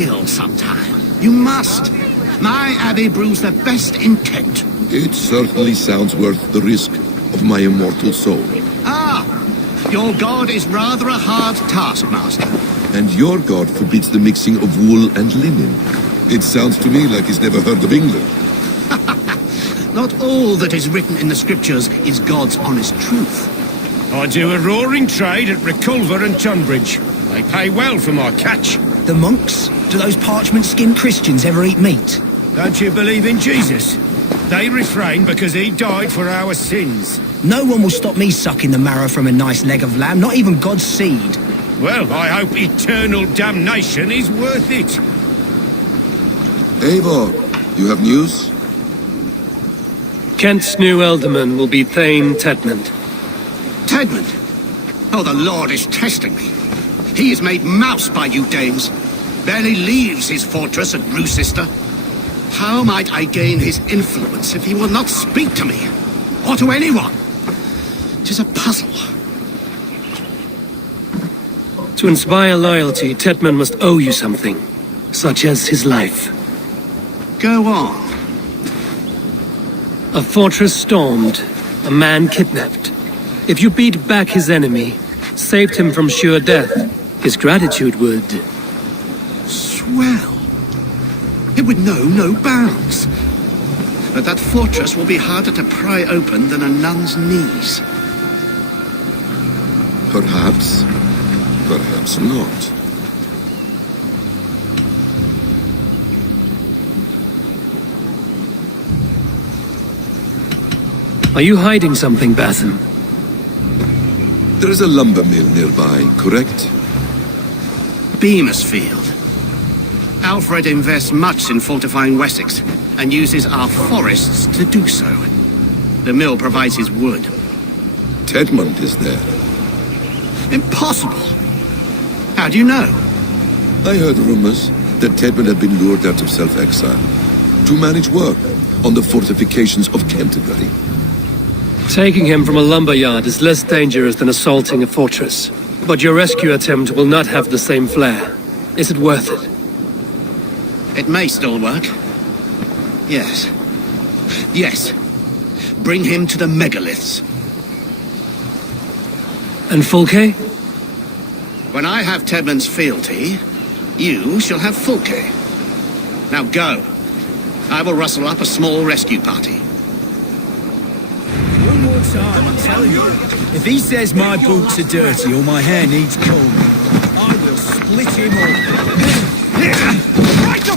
ill sometime. You must. My abbey brews the best in Kent. It certainly sounds worth the risk of my immortal soul. Ah, your god is rather a hard taskmaster. And your god forbids the mixing of wool and linen. It sounds to me like he's never heard of England. Not all that is written in the scriptures is God's honest truth. I do a roaring trade at Reculver and Tunbridge. They pay well for my catch. The monks? Do those parchment-skinned Christians ever eat meat? Don't you believe in Jesus? They refrain because he died for our sins. No one will stop me sucking the marrow from a nice leg of lamb, not even God's seed. Well, I hope eternal damnation is worth it. Eivor, you have news? Kent's new ealdorman will be Thane Tedmund. Tedmund? Oh, the Lord is testing me. He is made mouse by you Danes. Barely leaves his fortress at Roosister. How might I gain his influence if he will not speak to me? Or to anyone? 'Tis a puzzle. To inspire loyalty, Tedmund must owe you something, such as his life. Go on. A fortress stormed, a man kidnapped. If you beat back his enemy, saved him from sure death, his gratitude would... Swell. It would know no bounds. But that fortress will be harder to pry open than a nun's knees. Perhaps. Perhaps not. Are you hiding something, Batham? There is a lumber mill nearby, correct? Beamisfield. Alfred invests much in fortifying Wessex, and uses our forests to do so. The mill provides his wood. Tedmund is there. Impossible! How do you know? I heard rumors that Tedmund had been lured out of self-exile to manage work on the fortifications of Canterbury. Taking him from a lumberyard is less dangerous than assaulting a fortress. But your rescue attempt will not have the same flair. Is it worth it? It may still work. Yes. Yes. Bring him to the megaliths. And Fulke? When I have Tedmund's fealty, you shall have Fulke. Now go. I will rustle up a small rescue party. One more time, I'm telling you. If he says my boots are dirty or my hair needs combing, I will split him up. Right to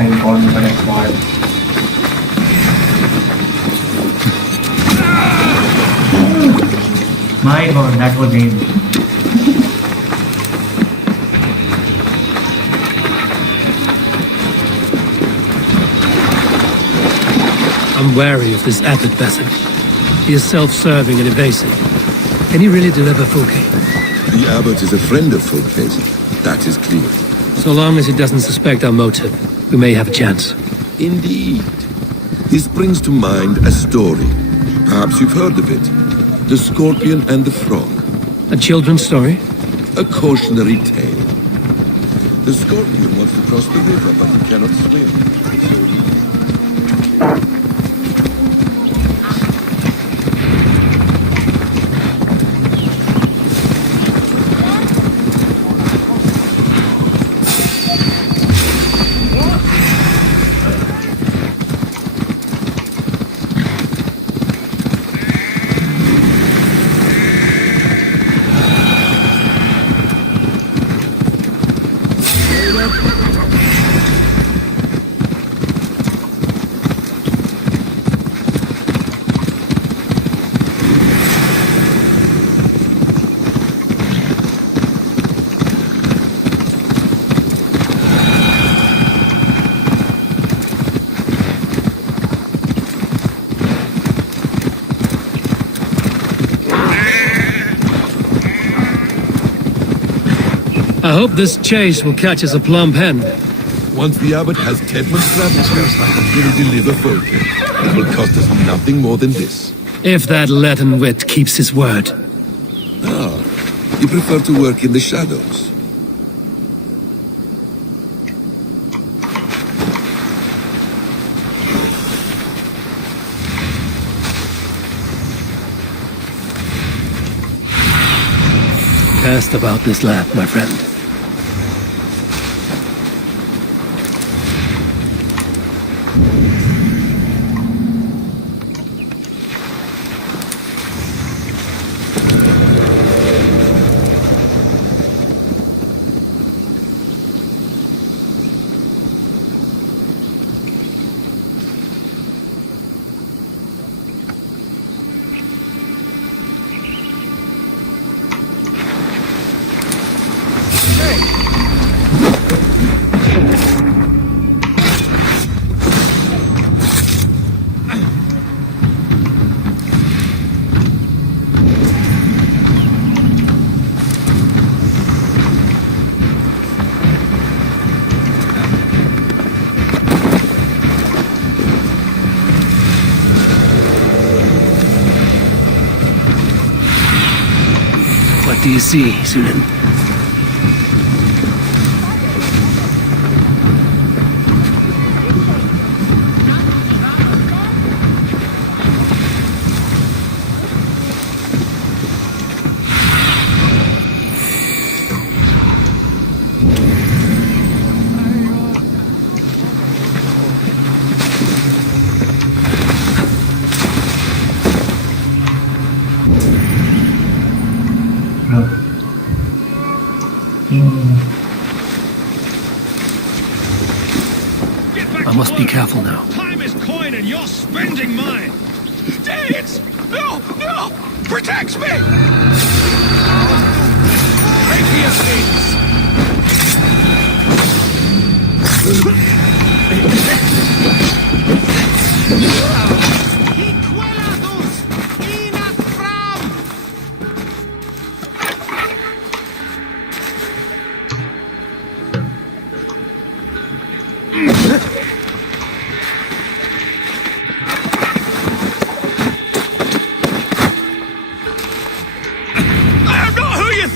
Thank God for the next part. My God, that was him. I'm wary of this abbot, Batham. He is self-serving and evasive. Can he really deliver Fulke? The abbot is a friend of Fulke's. That is clear. So long as he doesn't suspect our motive, we may have a chance. Indeed. This brings to mind a story. Perhaps you've heard of it. The Scorpion and the Frog. A children's story? A cautionary tale. The Scorpion wants to cross the river, but he cannot swim. I hope this chase will catch us a plump hen. Once the abbot has Tedman's gratitude, he will deliver folk. It will cost us nothing more than this. If that Latin wit keeps his word. Ah, you prefer to work in the shadows. Cast about this land, my friend. What do you see, Sunan? I must be careful now. Time is coin and you're spending mine. Danes! No! No! Protect me! Rapier things!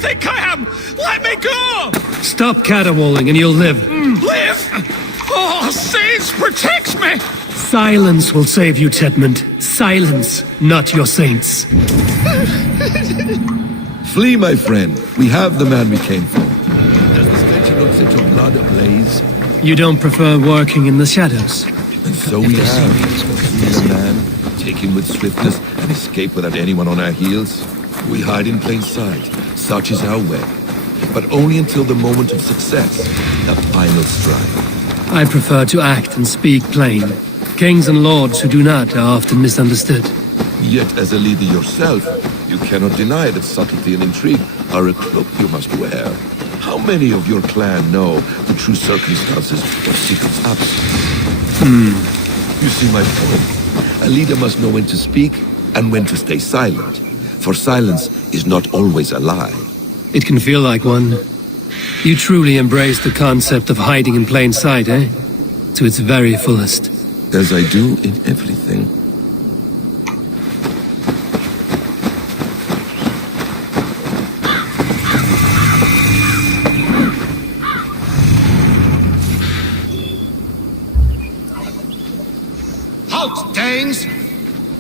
Think I am! Let me go! Stop caterwauling and you'll live. Live! Oh, Saints, protect me! Silence will save you, Tedmund. Silence, not your saints. Flee, my friend. We have the man we came for. Does the stench not set your blood ablaze? You don't prefer working in the shadows? And so we have. See a man, take him with swiftness, and escape without anyone on our heels. We hide in plain sight. Such is our way. But only until the moment of success, the final strike. I prefer to act and speak plain. Kings and lords who do not are often misunderstood. Yet, as a leader yourself, you cannot deny that subtlety and intrigue are a cloak you must wear. How many of your clan know the true circumstances of secrets absent? You see my point. A leader must know when to speak and when to stay silent. For silence is not always a lie. It can feel like one. You truly embrace the concept of hiding in plain sight, eh? To its very fullest. As I do in everything. Halt, Danes!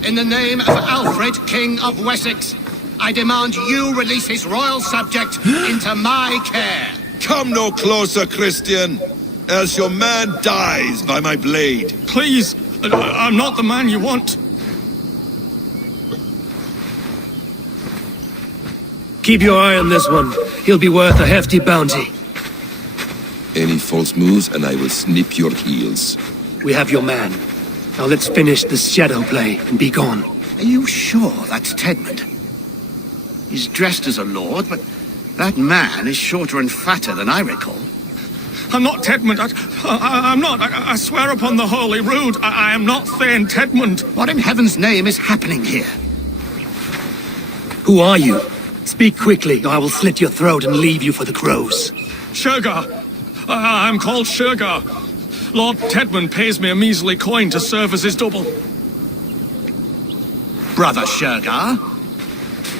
In the name of Alfred, King of Wessex, I demand you release his royal subject into my care. Come no closer, Christian, else your man dies by my blade. Please, I'm not the man you want. Keep your eye on this one. He'll be worth a hefty bounty. Any false moves and I will snip your heels. We have your man. Now let's finish this shadow play and be gone. Are you sure that's Tedmund? He's dressed as a lord, but that man is shorter and fatter than I recall. I'm not Tedmund. I'm not. I swear upon the Holy Rood, I am not Thane Tedmund. What in heaven's name is happening here? Who are you? Speak quickly, or I will slit your throat and leave you for the crows. Shergar. I'm called Shergar. Lord Tedmund pays me a measly coin to serve as his double. Brother Shergar,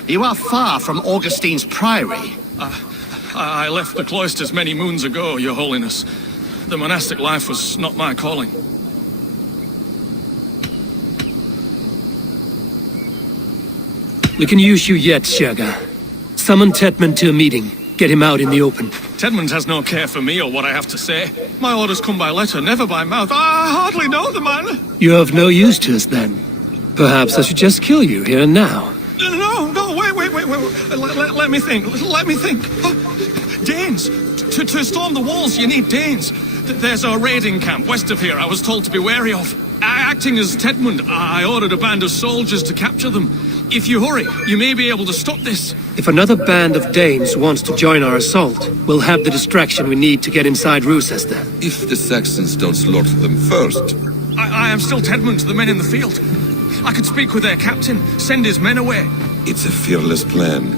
you are far from Augustine's priory. I left the cloisters many moons ago, Your Holiness. The monastic life was not my calling. We can use you yet, Shergar. Summon Tedmund to a meeting. Get him out in the open. Tedmund has no care for me or what I have to say. My orders come by letter, never by mouth. I hardly know the man. You're of no use to us then. Perhaps I should just kill you here and now. No, wait. Let me think. Danes. To storm the walls, you need Danes. There's a raiding camp west of here I was told to be wary of. Acting as Tedmund, I ordered a band of soldiers to capture them. If you hurry, you may be able to stop this. If another band of Danes wants to join our assault, we'll have the distraction we need to get inside Roosester. If the Saxons don't slaughter them first. I am still Tedmund to the men in the field. I could speak with their captain, send his men away. It's a fearless plan.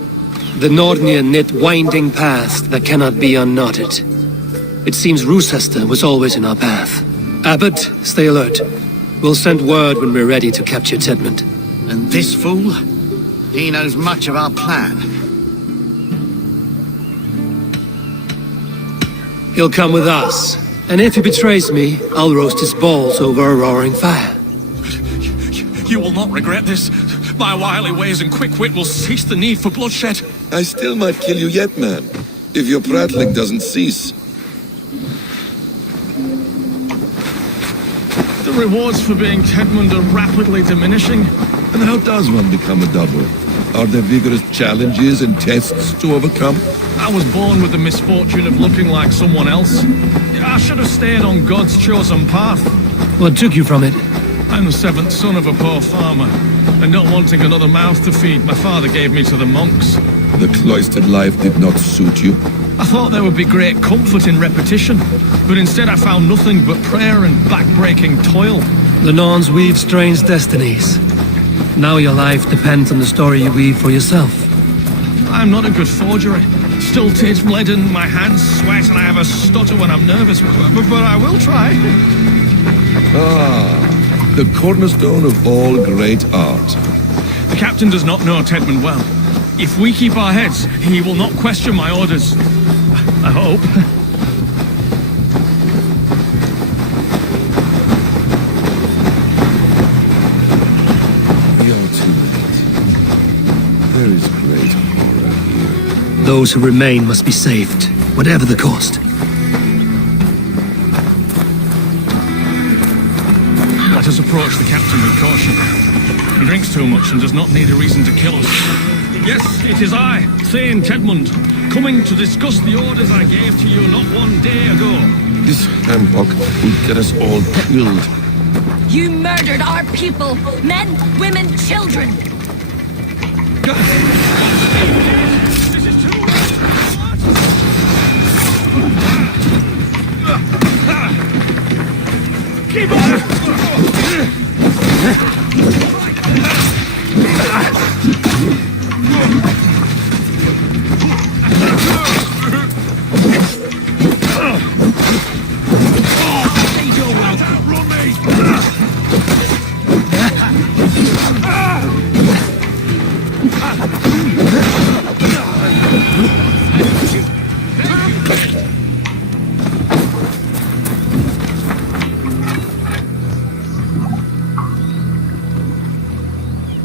The Nordnir knit winding paths that cannot be unknotted. It seems Roosester was always in our path. Abbot, stay alert. We'll send word when we're ready to capture Tedmund. And this fool? He knows much of our plan. He'll come with us. And if he betrays me, I'll roast his balls over a roaring fire. You will not regret this. My wily ways and quick wit will cease the need for bloodshed. I still might kill you yet, man. If your prattling doesn't cease. The rewards for being Tedmund are rapidly diminishing. And how does one become a double? Are there vigorous challenges and tests to overcome? I was born with the misfortune of looking like someone else. I should have stayed on God's chosen path. What took you from it? I'm the seventh son of a poor farmer, and not wanting another mouth to feed, my father gave me to the monks. The cloistered life did not suit you. I thought there would be great comfort in repetition, but instead I found nothing but prayer and back-breaking toil. The Norns weave strange destinies. Now your life depends on the story you weave for yourself. I'm not a good forgery. Still taste leaden, my hands sweat, and I have a stutter when I'm nervous, but I will try. Ah, the cornerstone of all great art. The captain does not know Tedmund well. If we keep our heads, he will not question my orders. I hope. You're too late. There is great horror here. Those who remain must be saved, whatever the cost. Let us approach the captain with caution. He drinks too much and does not need a reason to kill us. Yes, it is I, Thane Tedmund, coming to discuss the orders I gave to you not one day ago. This handbook will get us all killed. You murdered our people! Men, women, children! This is too much! Keep on!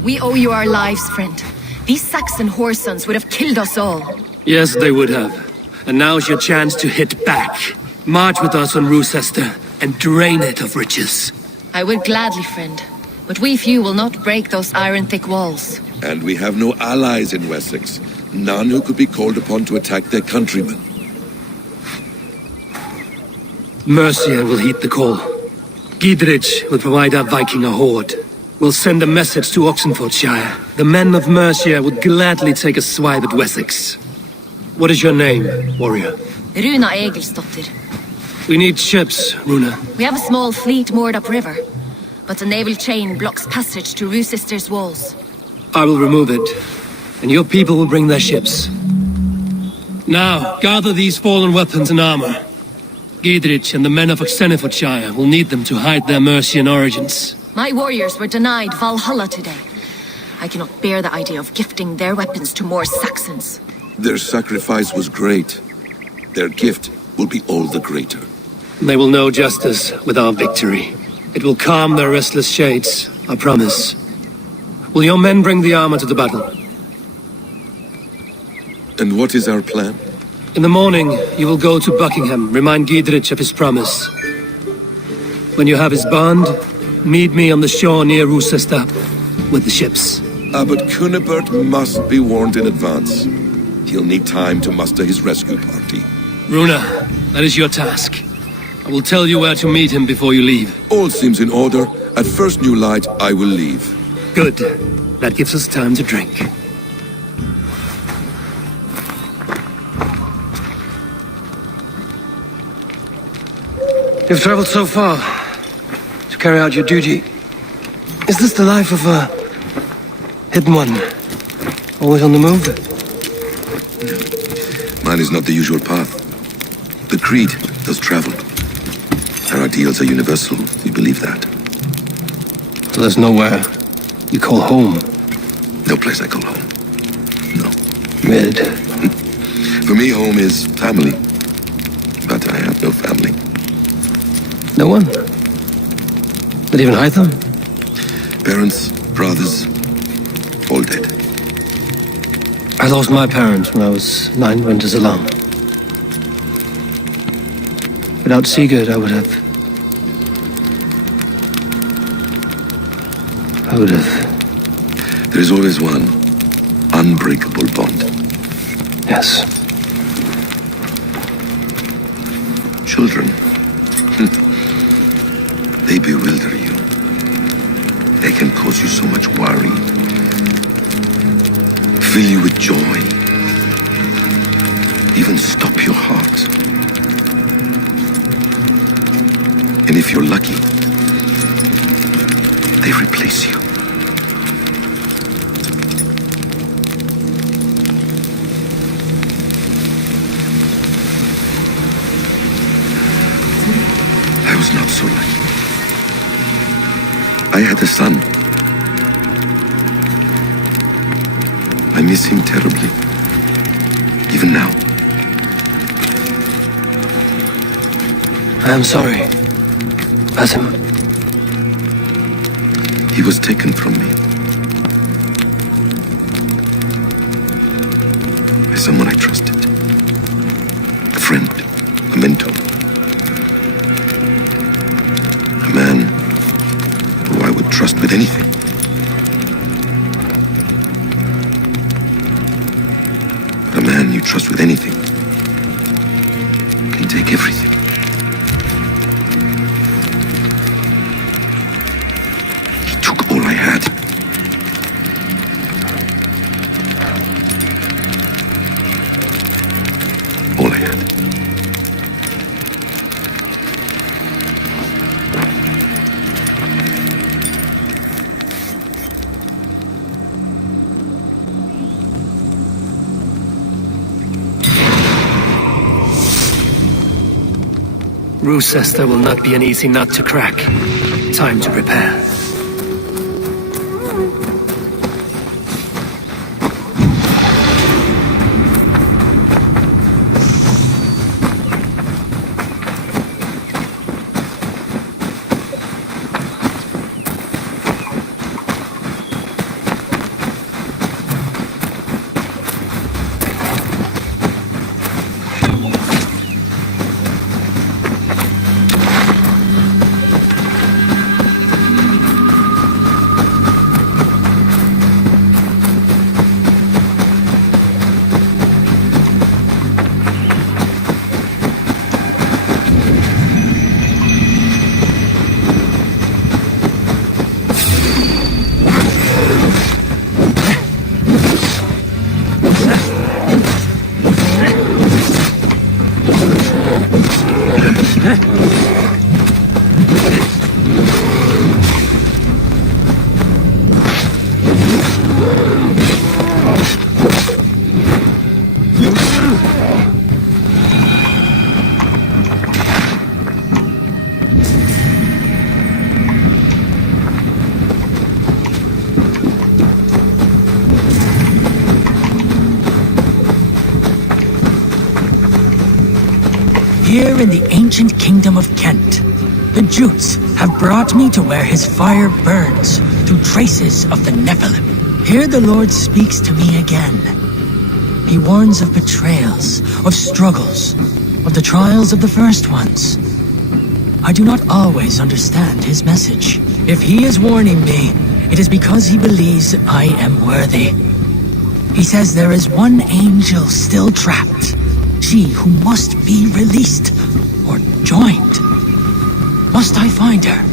We owe you our lives, friend. These Saxon whoresons would have killed us all. Yes, they would have. And now's your chance to hit back. March with us on Roosester and drain it of riches. I would gladly, friend. But we few will not break those iron-thick walls. And we have no allies in Wessex. None who could be called upon to attack their countrymen. Mercia will heed the call. Gidrich will provide our Viking a horde. We'll send a message to Oxenfordshire. The men of Mercia would gladly take a swipe at Wessex. What is your name, warrior? Runa Egilsdotter. We need ships, Runa. We have a small fleet moored upriver, but a naval chain blocks passage to Roosester's walls. I will remove it, and your people will bring their ships. Now, gather these fallen weapons and armor. Giedrich and the men of Oxenfordshire will need them to hide their Mercian origins. My warriors were denied Valhalla today. I cannot bear the idea of gifting their weapons to more Saxons. Their sacrifice was great. Their gift will be all the greater. They will know justice with our victory. It will calm their restless shades, I promise. Will your men bring the armor to the battle? And what is our plan? In the morning, you will go to Buckingham, remind Giedrich of his promise. When you have his bond, meet me on the shore near Rochester with the ships. Abbot Cunibert must be warned in advance. He'll need time to muster his rescue party. Runa, that is your task. I will tell you where to meet him before you leave. All seems in order. At first new light, I will leave. Good. That gives us time to drink. You've traveled so far to carry out your duty. Is this the life of a hidden one? Always on the move? Mine is not the usual path. The Creed does travel. Our ideals are universal. We believe that. So there's nowhere you call home? No place I call home. No. Mid. For me, home is family. But I have no family. No one? Not even Hytham? Parents, brothers, all dead. I lost my parents when I was 9 winters alone. Without Sigurd, I would have... There is always one unbreakable bond. Yes. Children. They bewilder you. They can cause you so much worry. Fill you with joy. Even stop your heart. And if you're lucky, they replace you. I was not so lucky. I had a son. I miss him terribly. Even now. I am sorry. Basim. He was taken from me. By someone I trusted. A friend. A mentor. A man who I would trust with anything. But a man you trust with anything can take everything. He took all I had. All I had. Rochester will not be an easy nut to crack. Time to prepare. Here in the ancient kingdom of Kent, the Jutes have brought me to where his fire burns through traces of the Nephilim. Here the Lord speaks to me again. He warns of betrayals, of struggles, of the trials of the first ones. I do not always understand his message. If he is warning me, it is because he believes I am worthy. He says there is one angel still trapped, she who must be released or joined. Must I find her?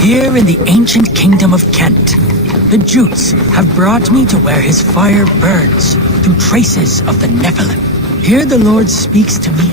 Here in the ancient kingdom of Kent, the Jutes have brought me to where his fire burns through traces of the Nephilim. Here the Lord speaks to me.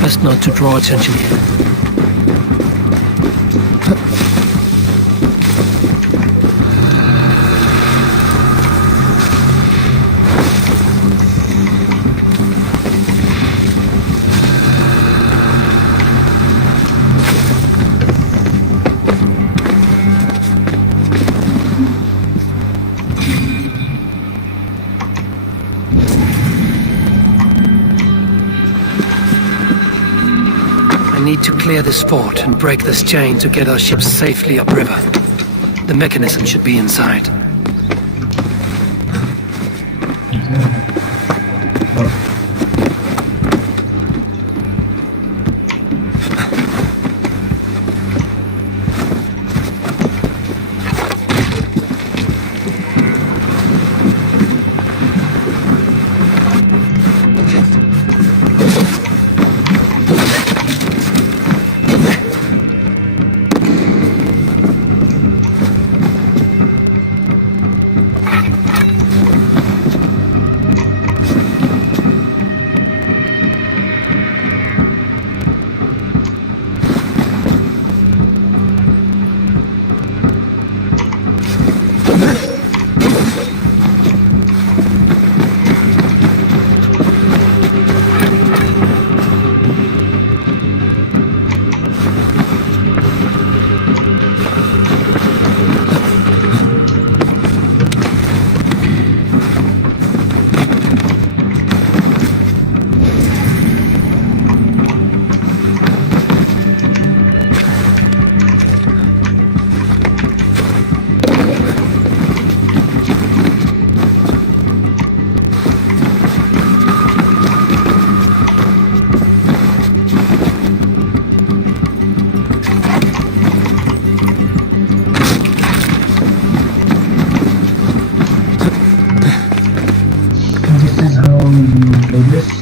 Best not to draw attention here. I need to clear this fort and break this chain to get our ship safely upriver. The mechanism should be inside.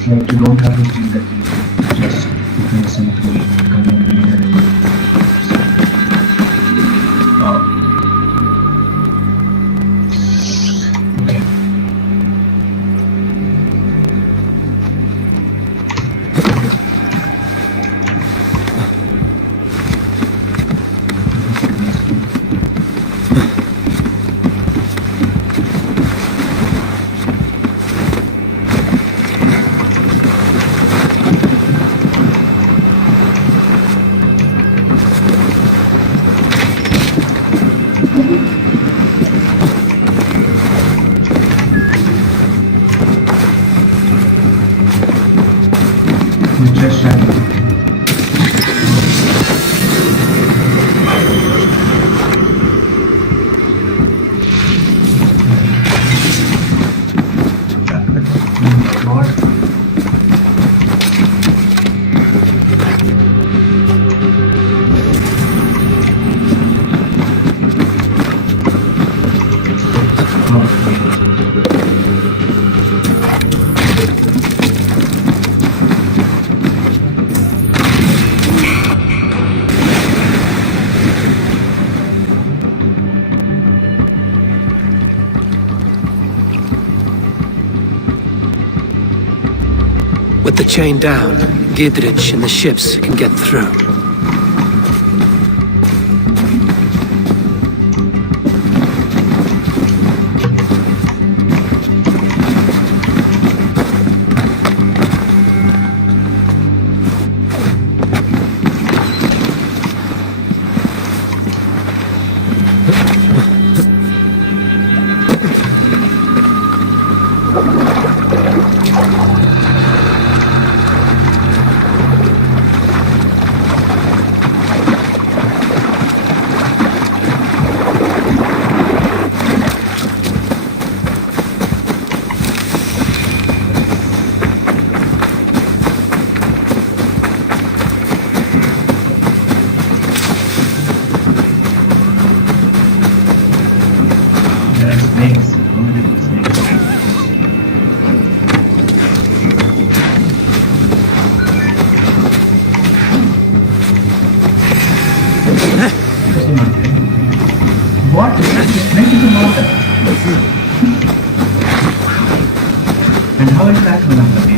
like you don't have to think that you just you can simply come in here and okay. Just With the chain down, Gidrich and the ships can get through. snakes. What? Snake is a mountain. And how is that going to be?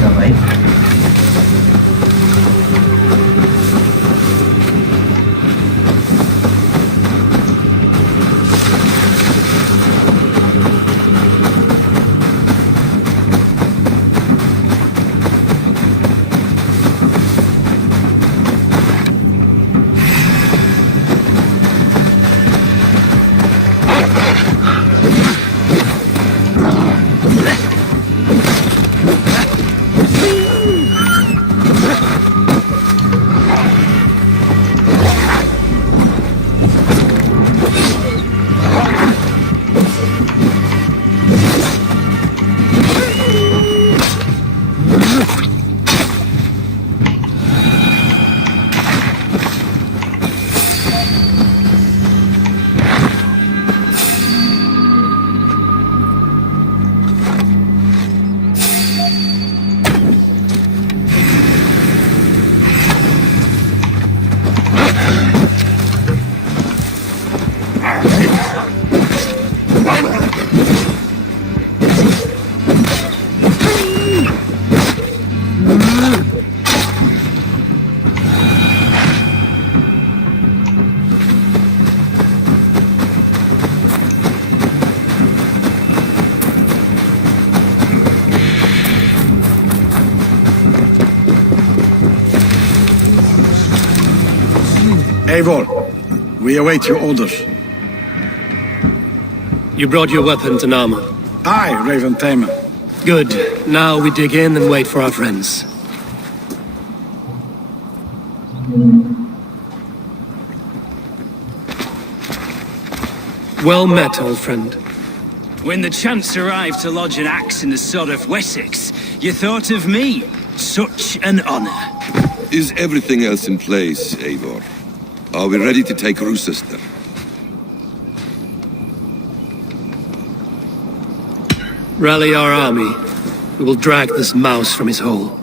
Survive? Eivor, we await your orders. You brought your weapons and armor. Aye, Raven Tamer. Good. Now we dig in and wait for our friends. Well met, old friend. When the chance arrived to lodge an axe in the sod of Wessex, you thought of me. Such an honor. Is everything else in place, Eivor? Are we ready to take Rochester? Rally our army. We will drag this mouse from his hole.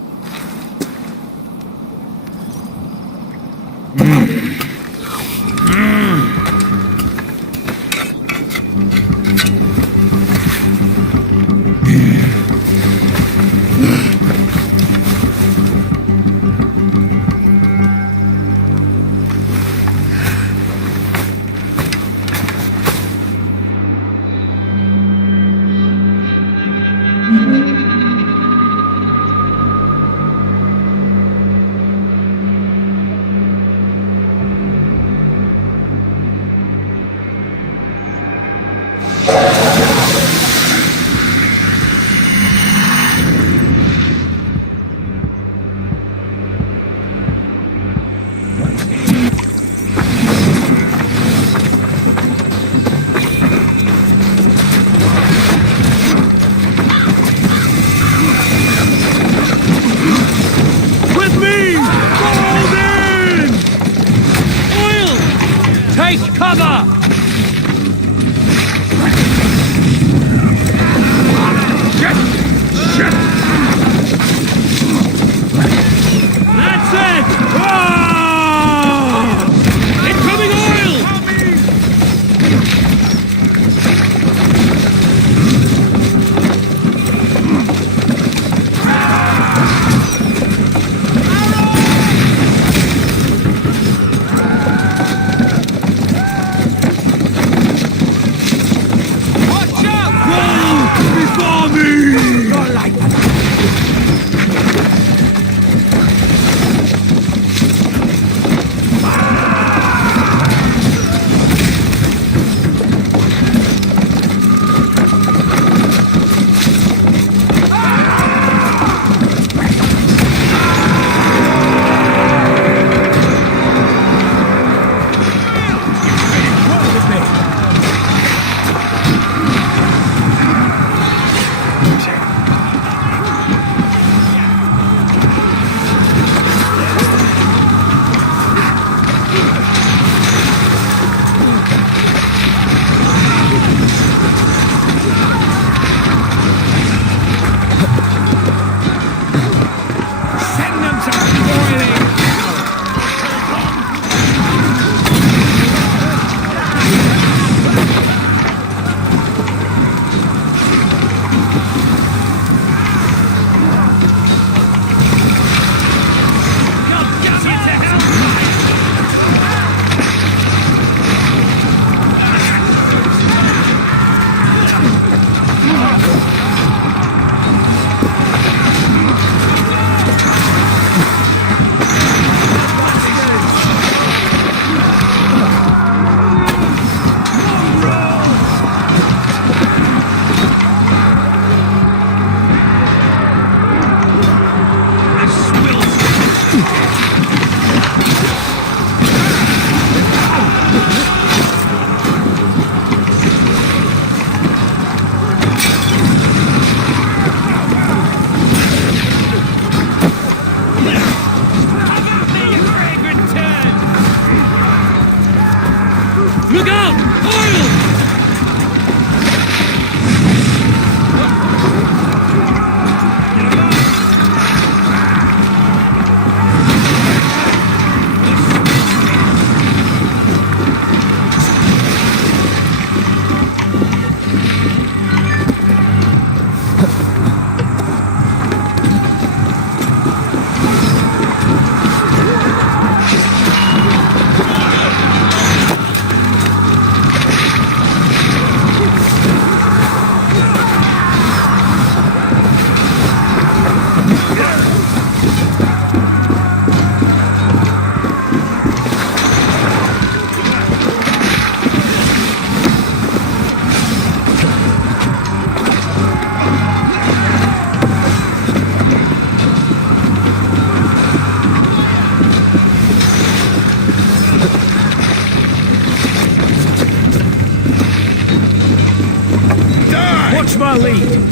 Watch my lead.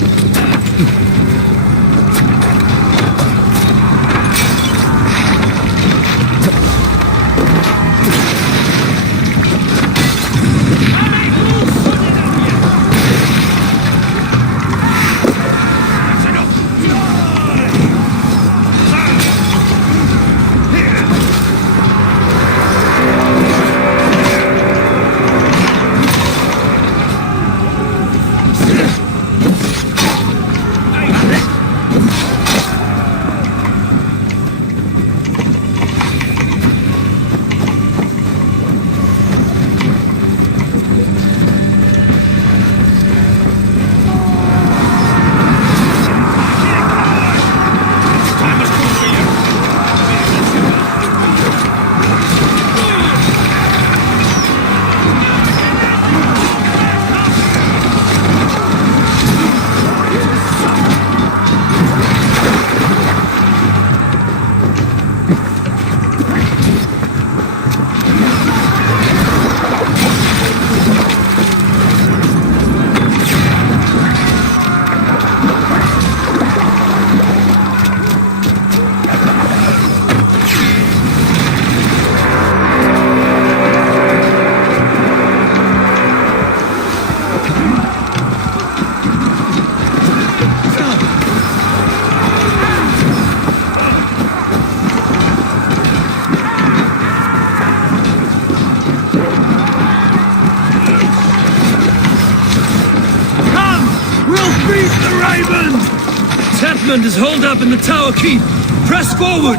Edmund is holed up in the tower keep. Press forward!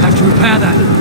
Have to repair that.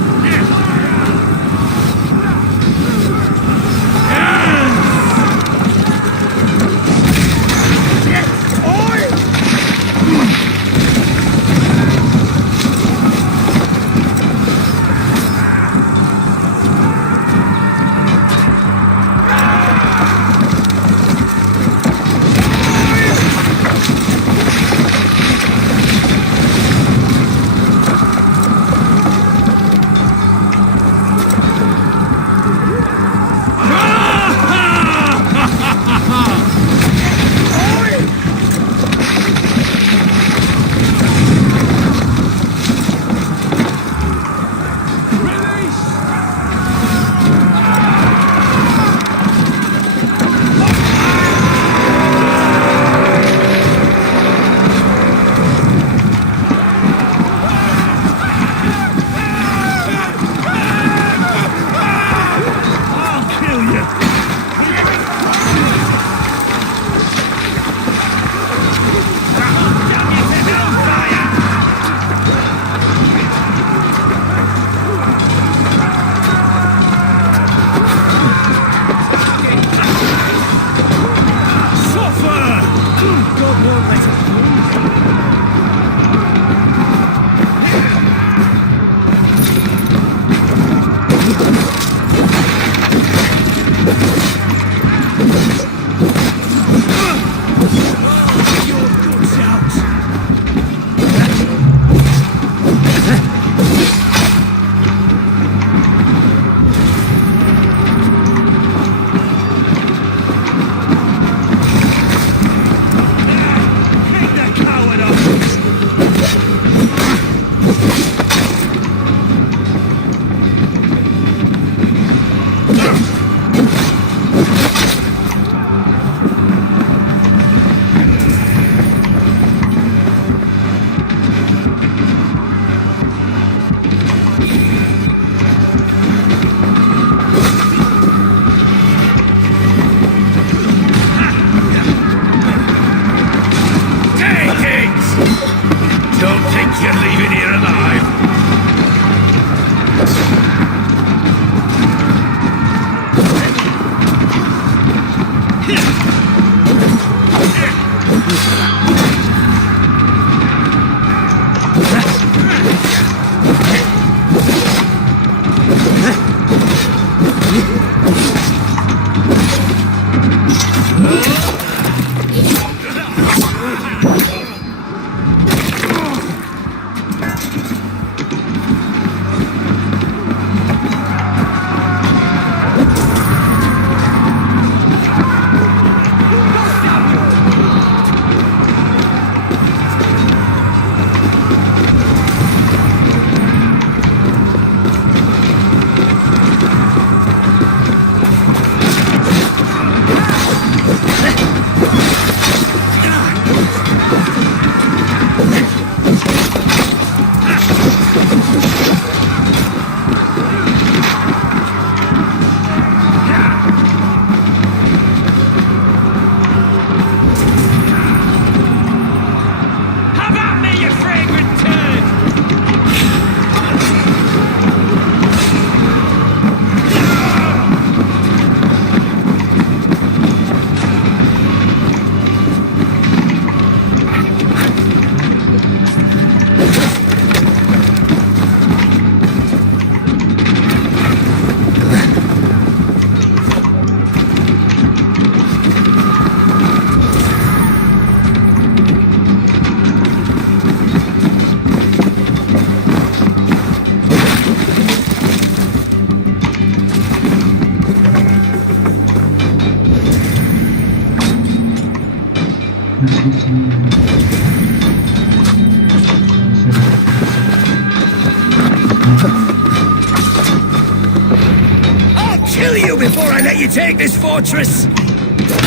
let you take this fortress!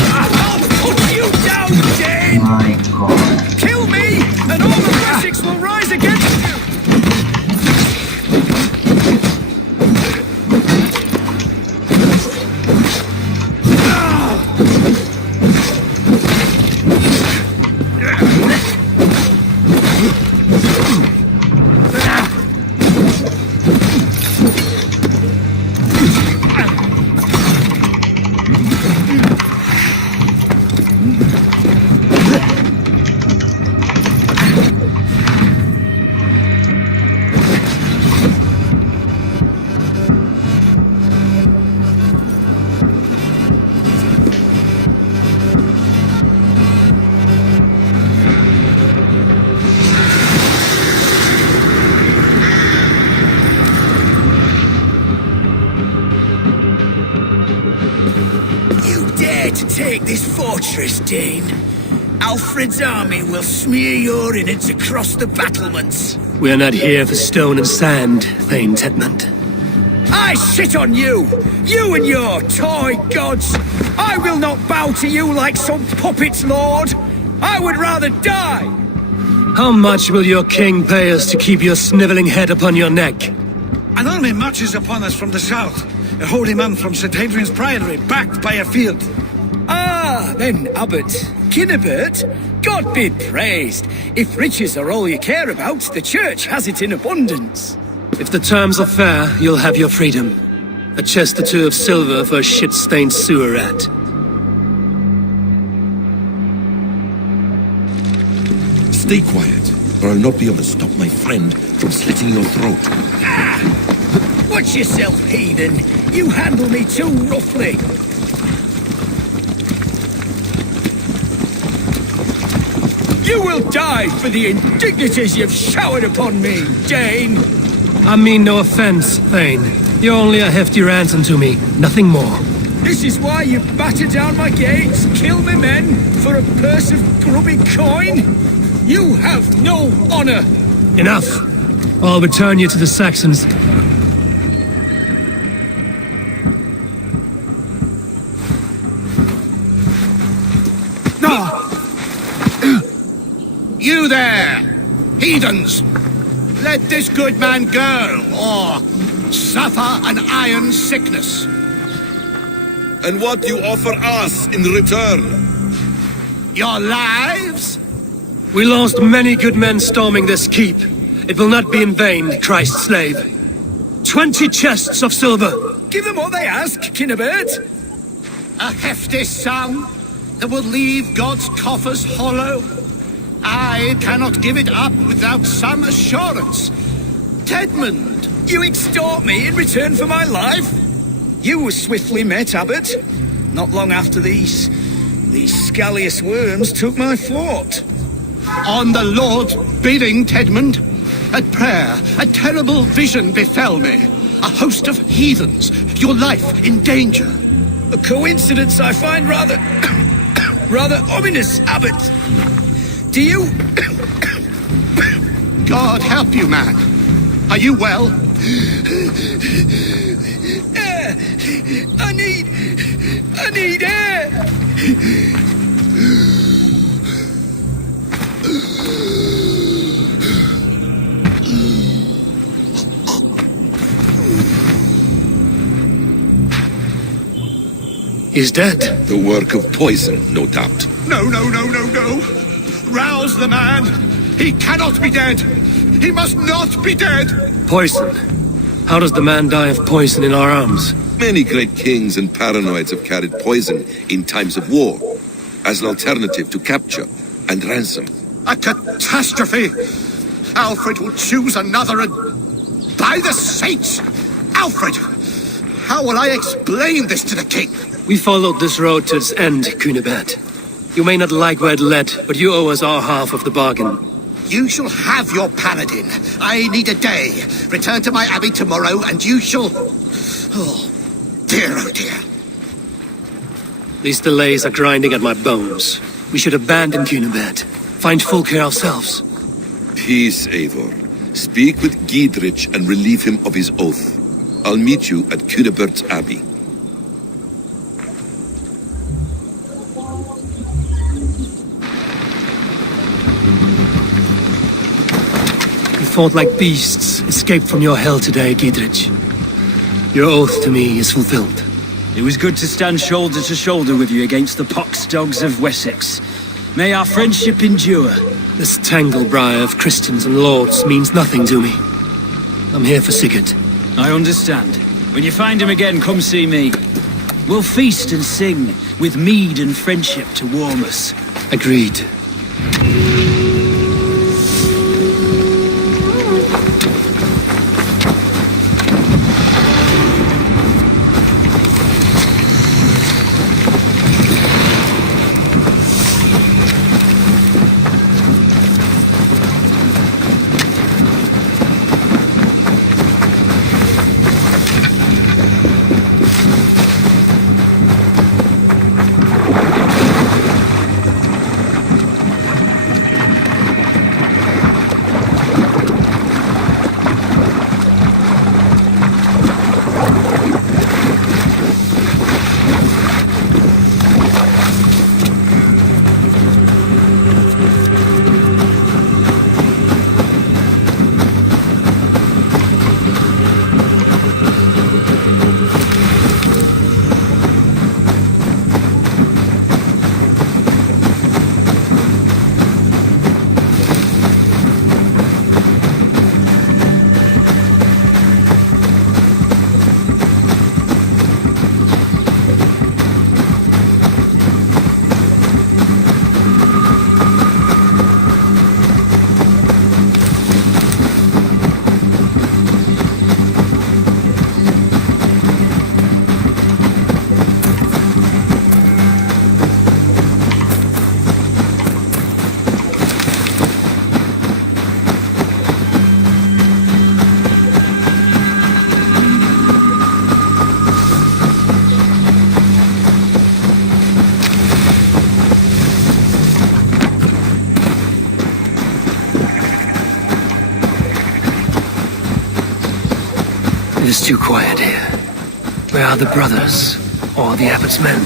I'll put you down, Dane! My God. Kill me, and all the Wessex will rise against you! To take this fortress, Dane. Alfred's army will smear your innards across the battlements. We're not here for stone and sand, Thane Tedmund. I shit on you! You and your toy gods! I will not bow to you like some puppet's lord! I would rather die! How much will your king pay us to keep your sniveling head upon your neck? An army marches upon us from the south. A holy man from St. Hadrian's Priory, backed by a field. Ah, then, Abbot. Kinnebert, God be praised. If riches are all you care about, the church has it in abundance. If the terms are fair, you'll have your freedom. A chest or two of silver for a shit-stained sewer rat. Stay quiet, or I'll not be able to stop my friend from slitting your throat. Ah! Watch yourself, heathen. You handle me too roughly. You will die for the indignities you've showered upon me, Dane! I mean no offense, Thane. You're only a hefty ransom to me, nothing more. This is why you batter down my gates, kill me men, for a purse of grubby coin? You have no honor! Enough! I'll return you to the Saxons. You there, heathens! Let this good man go, or suffer an iron sickness. And what do you offer us in return? Your lives? We lost many good men storming this keep. It will not be in vain, Christ's slave. 20 chests of silver! Give them what they ask, Kinnebert! A hefty sum that will leave God's coffers hollow? I cannot give it up without some assurance. Tedmund! You extort me in return for my life? You were swiftly met, Abbot. Not long after these scallious worms took my fort. On the Lord's bidding, Tedmund. At prayer, a terrible vision befell me. A host of heathens, your life in danger. A coincidence I find rather... rather ominous, Abbot. Do you... God help you, man. Are you well? Air! I need air! He's dead. The work of poison, no doubt. No. Rouse the man. He cannot be dead. He must not be dead. Poison. How does the man die of poison in our arms? Many great kings and paranoids have carried poison in times of war, as an alternative to capture and ransom. A catastrophe. Alfred will choose another and... By the saints! Alfred! How will I explain this to the king? We followed this road to its end, Cunibert. You may not like where it led, but you owe us our half of the bargain. You shall have your paladin. I need a day. Return to my abbey tomorrow, and you shall... Oh dear. These delays are grinding at my bones. We should abandon Cunibert. Find Fulke ourselves. Peace, Eivor. Speak with Giedrich and relieve him of his oath. I'll meet you at Cunebert's Abbey. fought like beasts escaped from your hell today, Gidrich. Your oath to me is fulfilled. It was good to stand shoulder to shoulder with you against the pox dogs of Wessex. May our friendship endure. This tangle-briar of Christians and lords means nothing to me. I'm here for Sigurd. I understand. When you find him again, come see me. We'll feast and sing, with mead and friendship to warm us. Agreed. It is too quiet here. Where are the brothers? Or the abbot's men?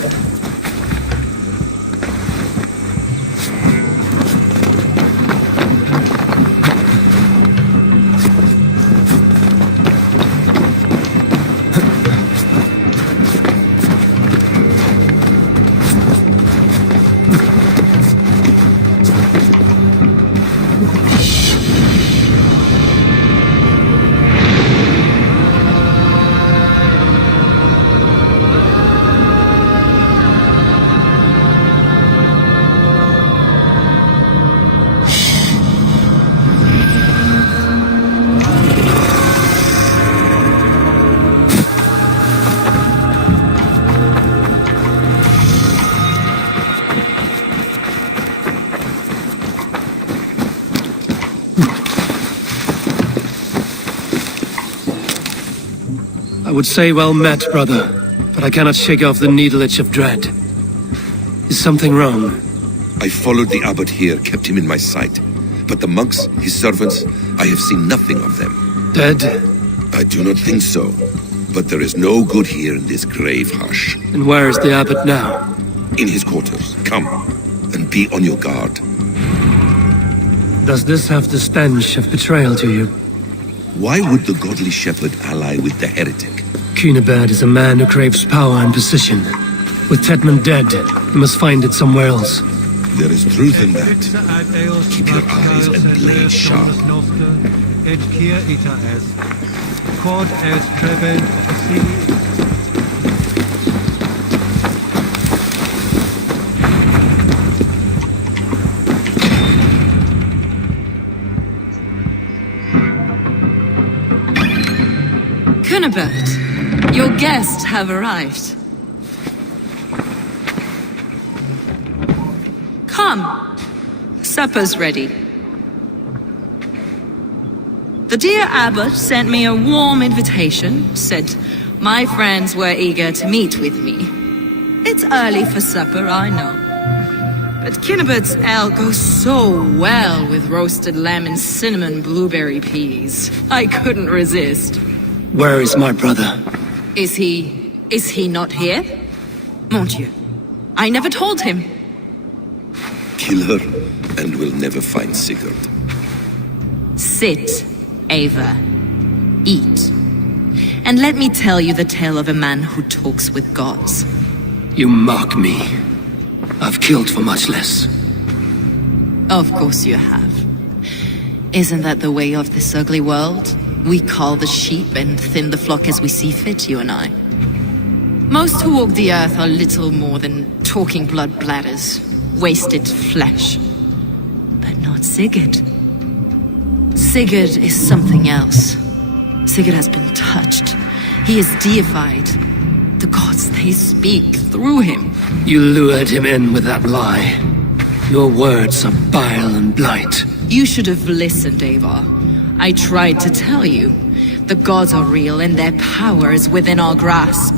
I would say well met, brother, but I cannot shake off the needle itch of dread. Is something wrong? I followed the abbot here, kept him in my sight. But the monks, his servants, I have seen nothing of them. Dead? I do not think so. But there is no good here in this grave hush. And where is the abbot now? In his quarters. Come, and be on your guard. Does this have the stench of betrayal to you? Why would the godly shepherd ally with the heretic? Cunibert is a man who craves power and position. With Tedmund dead, he must find it somewhere else. There is truth in that. Keep your eyes and blades sharp. Cunibert, your guests have arrived. Come, supper's ready. The dear abbot sent me a warm invitation, said my friends were eager to meet with me. It's early for supper, I know. But Cunibert's ale goes so well with roasted lamb and cinnamon blueberry peas. I couldn't resist. Where is my brother? Is he not here? Mon Dieu, I never told him. Kill her, and we'll never find Sigurd. Sit Ava, eat. And let me tell you the tale of a man who talks with gods. You mock me. I've killed for much less. Of course you have. Isn't that the way of this ugly world? We cull the sheep and thin the flock as we see fit, you and I. Most who walk the earth are little more than talking blood bladders, wasted flesh. But not Sigurd. Sigurd is something else. Sigurd has been touched. He is deified. The gods, they speak through him. You lured him in with that lie. Your words are bile and blight. You should have listened, Ava. I tried to tell you. The gods are real and their power is within our grasp.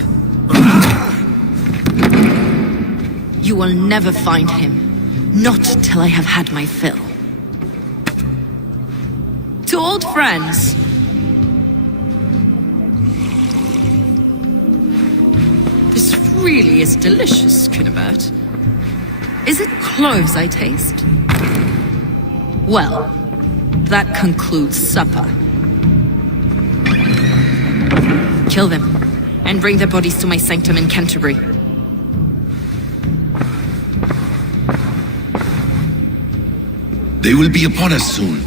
You will never find him. Not till I have had my fill. To old friends. This really is delicious, Kinnebert. Is it cloves I taste? Well, that concludes supper. Kill them, and bring their bodies to my sanctum in Canterbury. They will be upon us soon.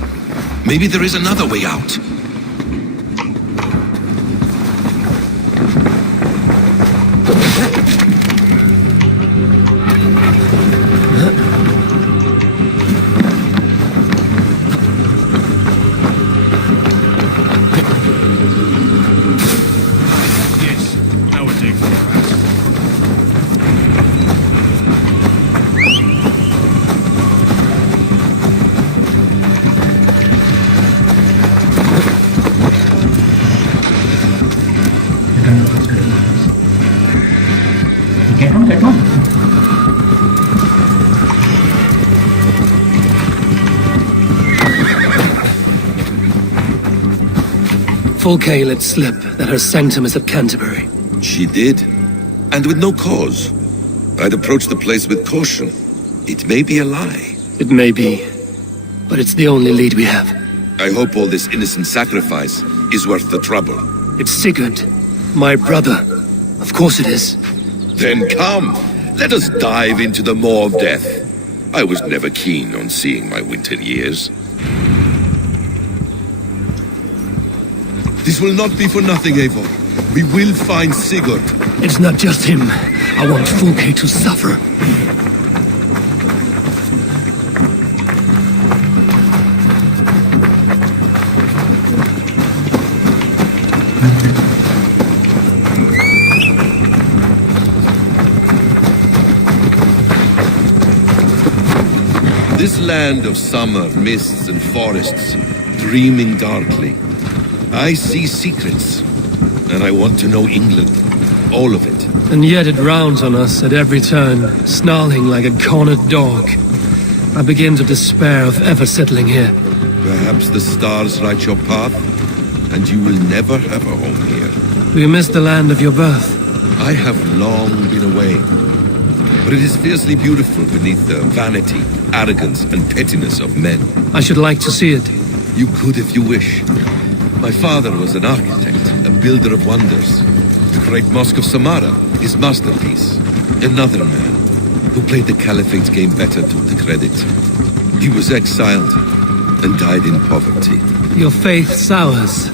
Maybe there is another way out. Yes, now we're taking it fast. Get on, get on. Fulke let slip that her sanctum is at Canterbury. She did, and with no cause. I'd approach the place with caution. It may be a lie. It may be, but it's the only lead we have. I hope all this innocent sacrifice is worth the trouble. It's Sigurd, my brother. Of course it is. Then come, let us dive into the maw of death. I was never keen on seeing my winter years. This will not be for nothing, Eivor. We will find Sigurd. It's not just him. I want Fulke to suffer. This land of summer, mists and forests, dreaming darkly. I see secrets, and I want to know England, all of it. And yet it rounds on us at every turn, snarling like a cornered dog. I begin to despair of ever settling here. Perhaps the stars write your path, and you will never have a home here. Do you miss the land of your birth? I have long been away, but it is fiercely beautiful beneath the vanity, arrogance, and pettiness of men. I should like to see it. You could if you wish. My father was an architect, a builder of wonders. The great Mosque of Samarra, his masterpiece. Another man who played the Caliphate's game better took the credit. He was exiled and died in poverty. Your faith sours.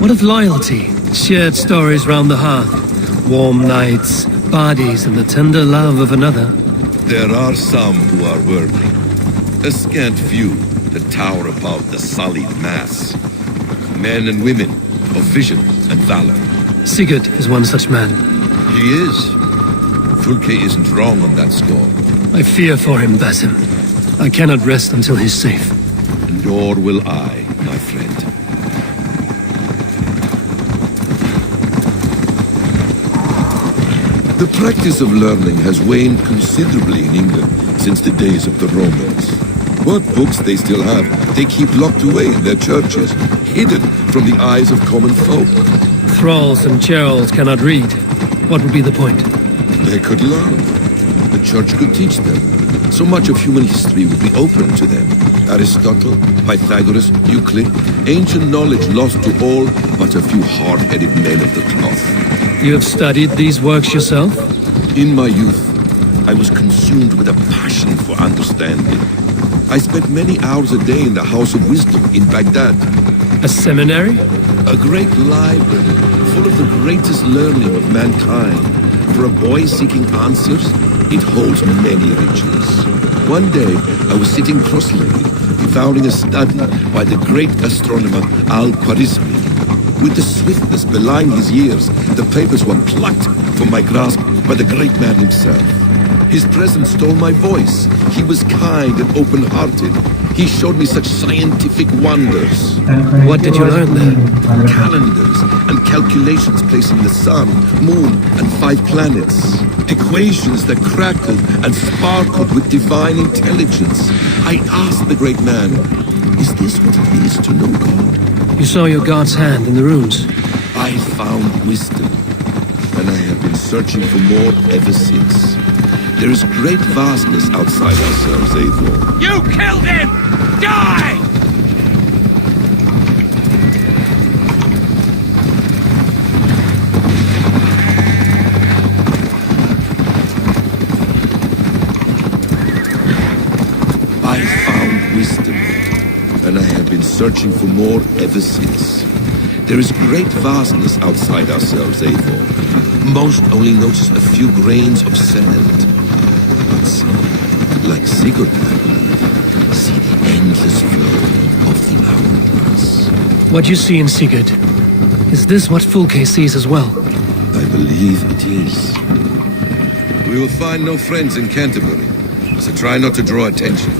What of loyalty? Shared stories round the hearth. Warm nights, bodies, and the tender love of another. There are some who are worthy. A scant few that tower above the sullied mass. Men and women of vision and valor. Sigurd is one such man. He is. Fulke isn't wrong on that score. I fear for him, Basim. I cannot rest until he's safe. Nor will I, my friend. The practice of learning has waned considerably in England since the days of the Romans. What books they still have, they keep locked away in their churches, hidden from the eyes of common folk. Thralls and churls cannot read. What would be the point? They could learn. The church could teach them. So much of human history would be open to them. Aristotle, Pythagoras, Euclid, ancient knowledge lost to all but a few hard-headed men of the cloth. You have studied these works yourself? In my youth, I was consumed with a passion for understanding. I spent many hours a day in the House of Wisdom in Baghdad. A seminary? A great library, full of the greatest learning of mankind. For a boy seeking answers, it holds many riches. One day, I was sitting cross-legged, devouring a study by the great astronomer Al-Khwarizmi. With the swiftness belying his years, the papers were plucked from my grasp by the great man himself. His presence stole my voice. He was kind and open-hearted. He showed me such scientific wonders. What did you learn there? Calendars and calculations placing the sun, moon, and 5 planets. Equations that crackled and sparkled with divine intelligence. I asked the great man, is this what it is to know God? You saw your God's hand in the runes. I found wisdom, and I have been searching for more ever since. There is great vastness outside ourselves, Eivor. You killed him! Die! I found wisdom, and I have been searching for more ever since. There is great vastness outside ourselves, Eivor. Most only notice a few grains of sand. But some, like Sigurd, I believe, see the endless flow of the hourglass. What you see in Sigurd, is this what Fulke sees as well? I believe it is. We will find no friends in Canterbury, so try not to draw attention.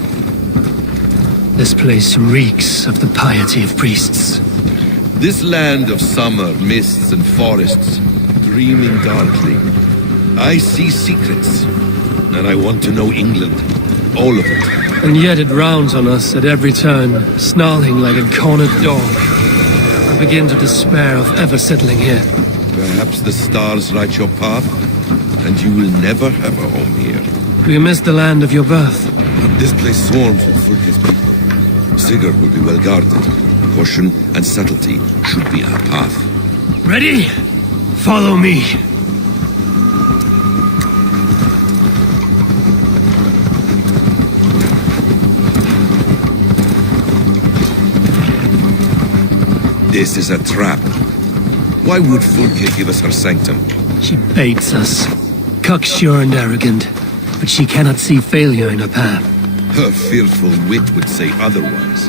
This place reeks of the piety of priests. This land of summer, mists and forests, dreaming darkly. I see secrets, and I want to know England. All of it. And yet it rounds on us at every turn, snarling like a cornered dog. I begin to despair of ever settling here. Perhaps the stars write your path, and you will never have a home here. Do you miss the land of your birth? This place swarms with Fulke's people. Sigurd will be well guarded. Caution and subtlety should be our path. Ready? Follow me. This is a trap. Why would Fulke give us her sanctum? She baits us. Cocksure and arrogant. But she cannot see failure in her path. Her fearful wit would say otherwise.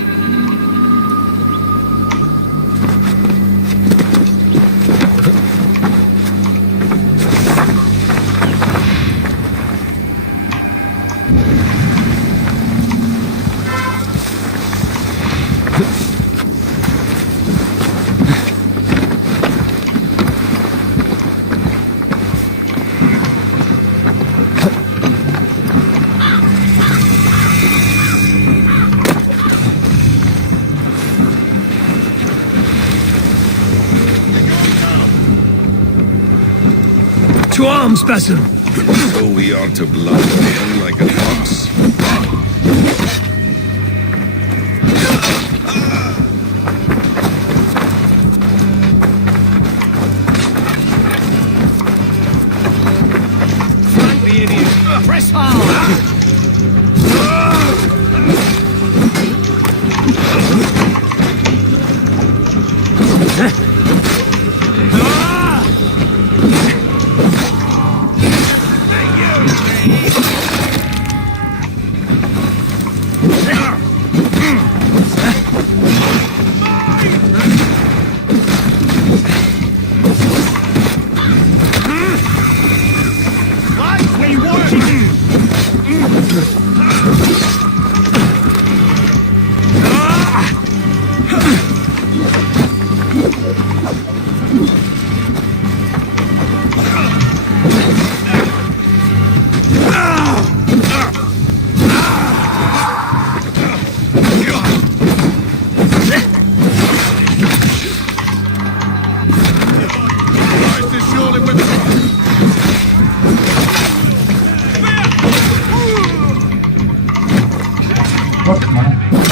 To arms, Basim! So we are to blunt him like a fox? Flank the idiot! Press hard! What, man?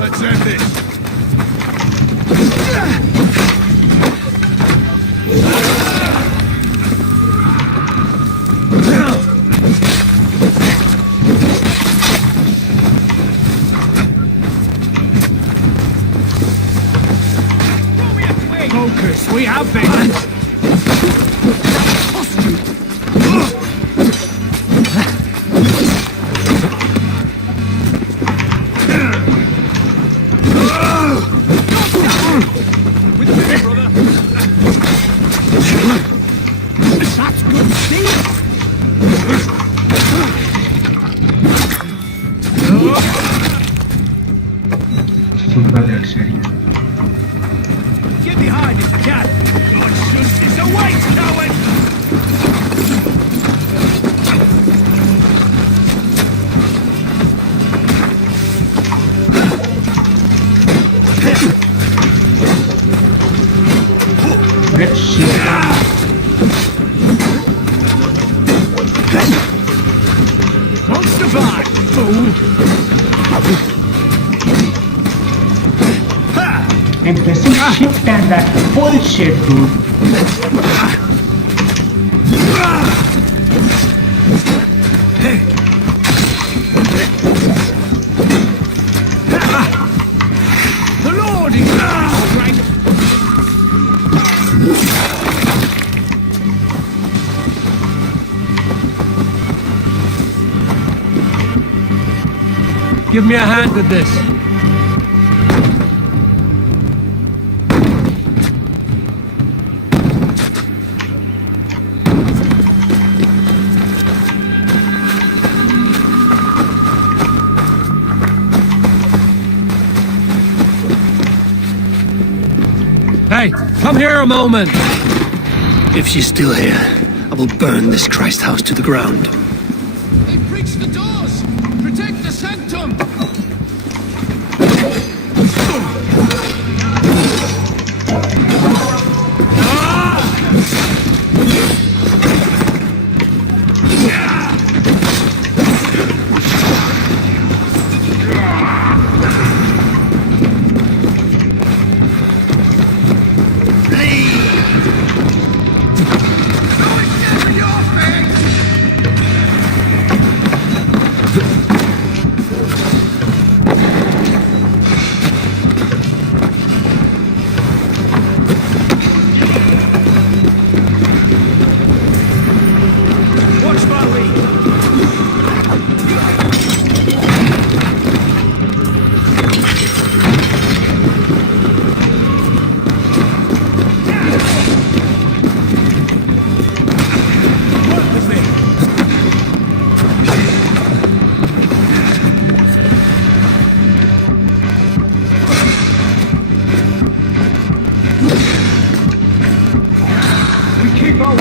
Let's end this. Focus, we have been. Super that side. Get behind this cat. God shoots this away, coward! Let's see. Won't survive, fool! Impressive shift and that bullshit, dude. The Lord is right. Give me a hand with this. Hey, come here a moment! If she's still here, I will burn this Christ house to the ground. They breached the doors! Protect the sanctum! Watch my lead. What was it? We keep on.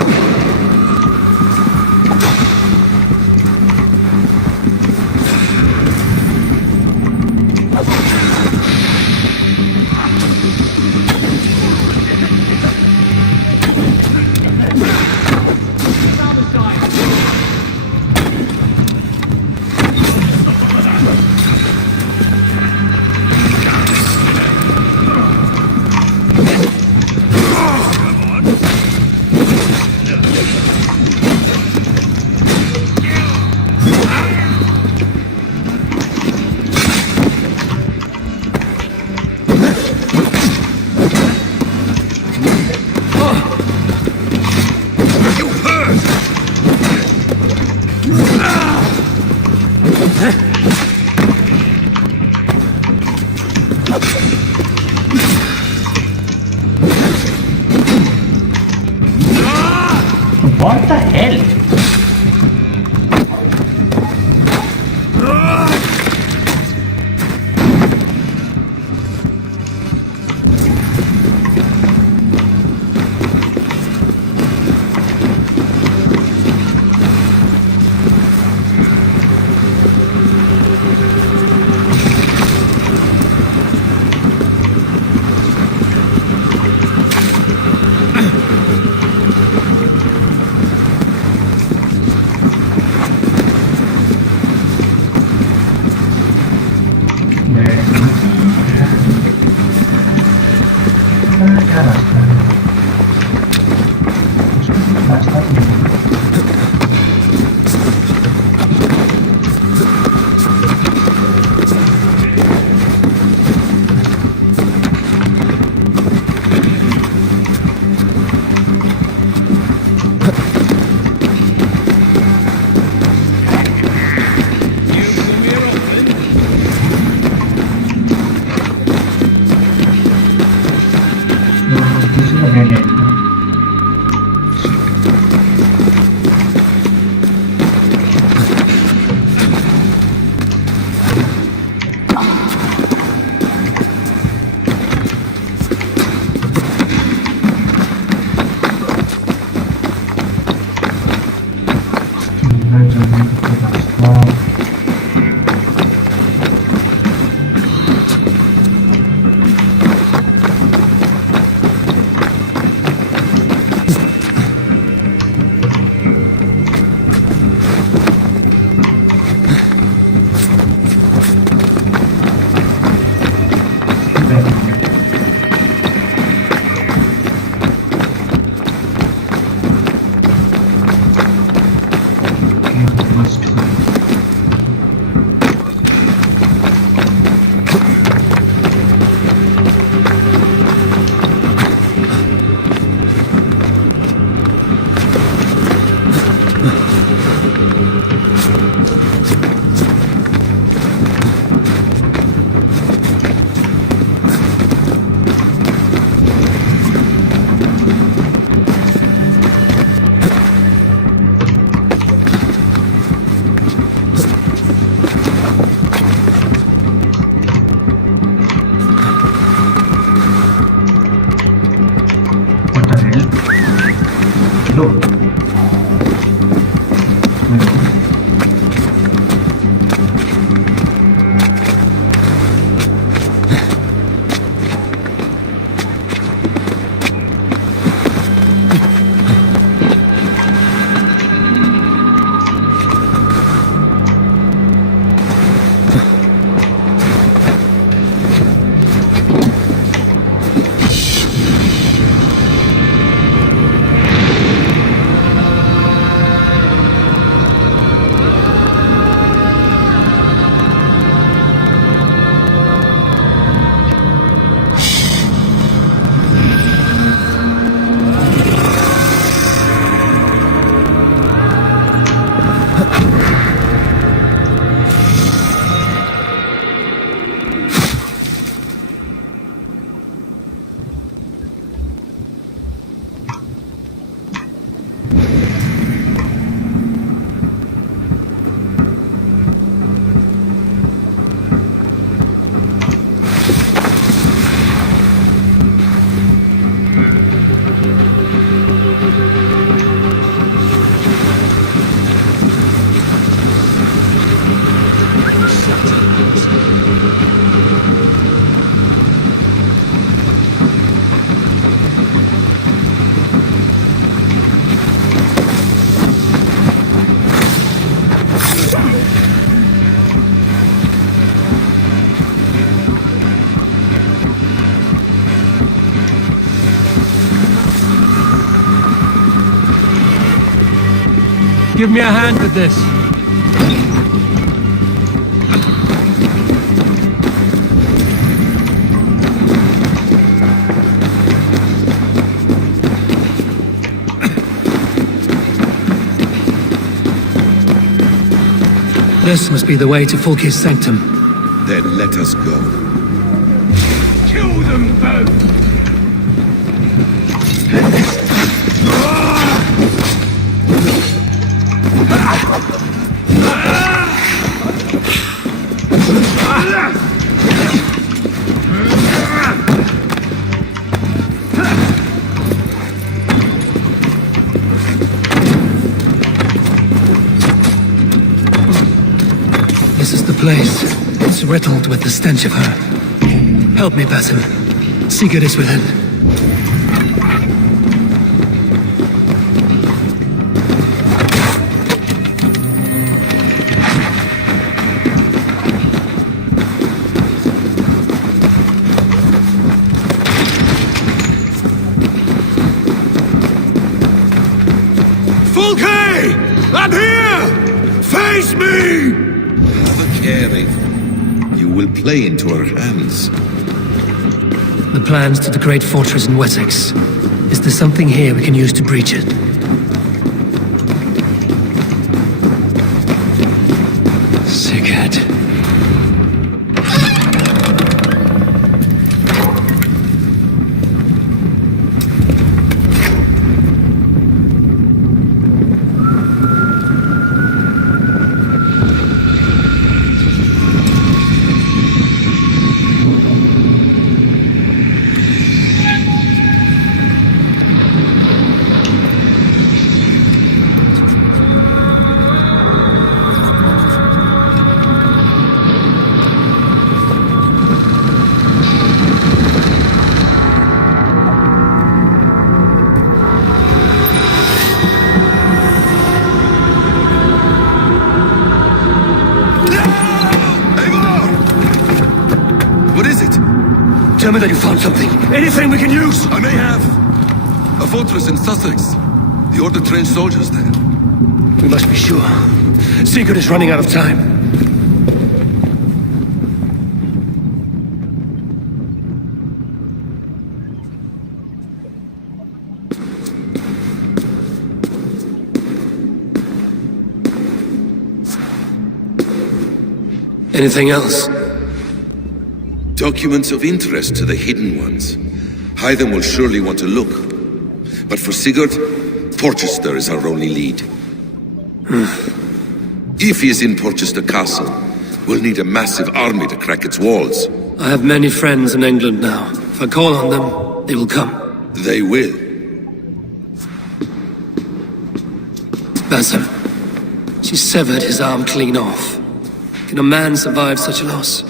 What the hell? Give me a hand with this. This must be the way to Fulke's sanctum. Then let us go. Kill them both! This is the place. It's riddled with the stench of her. Help me, Basim. Sigurd is within. I'm here! Face me! Have a care, Eivor. You will play into our hands. The plans to the great fortress in Wessex. Is there something here we can use to breach it? Sigurd. Tell me that you found something. Anything we can use! I may have. A fortress in Sussex. The Order trained soldiers there. We must be sure. Sigurd is running out of time. Anything else? Documents of interest to the Hidden Ones. Hytham will surely want to look. But for Sigurd, Porchester is our only lead. If he is in Porchester Castle, we'll need a massive army to crack its walls. I have many friends in England now. If I call on them, they will come. They will. Basim. She severed his arm clean off. Can a man survive such a loss?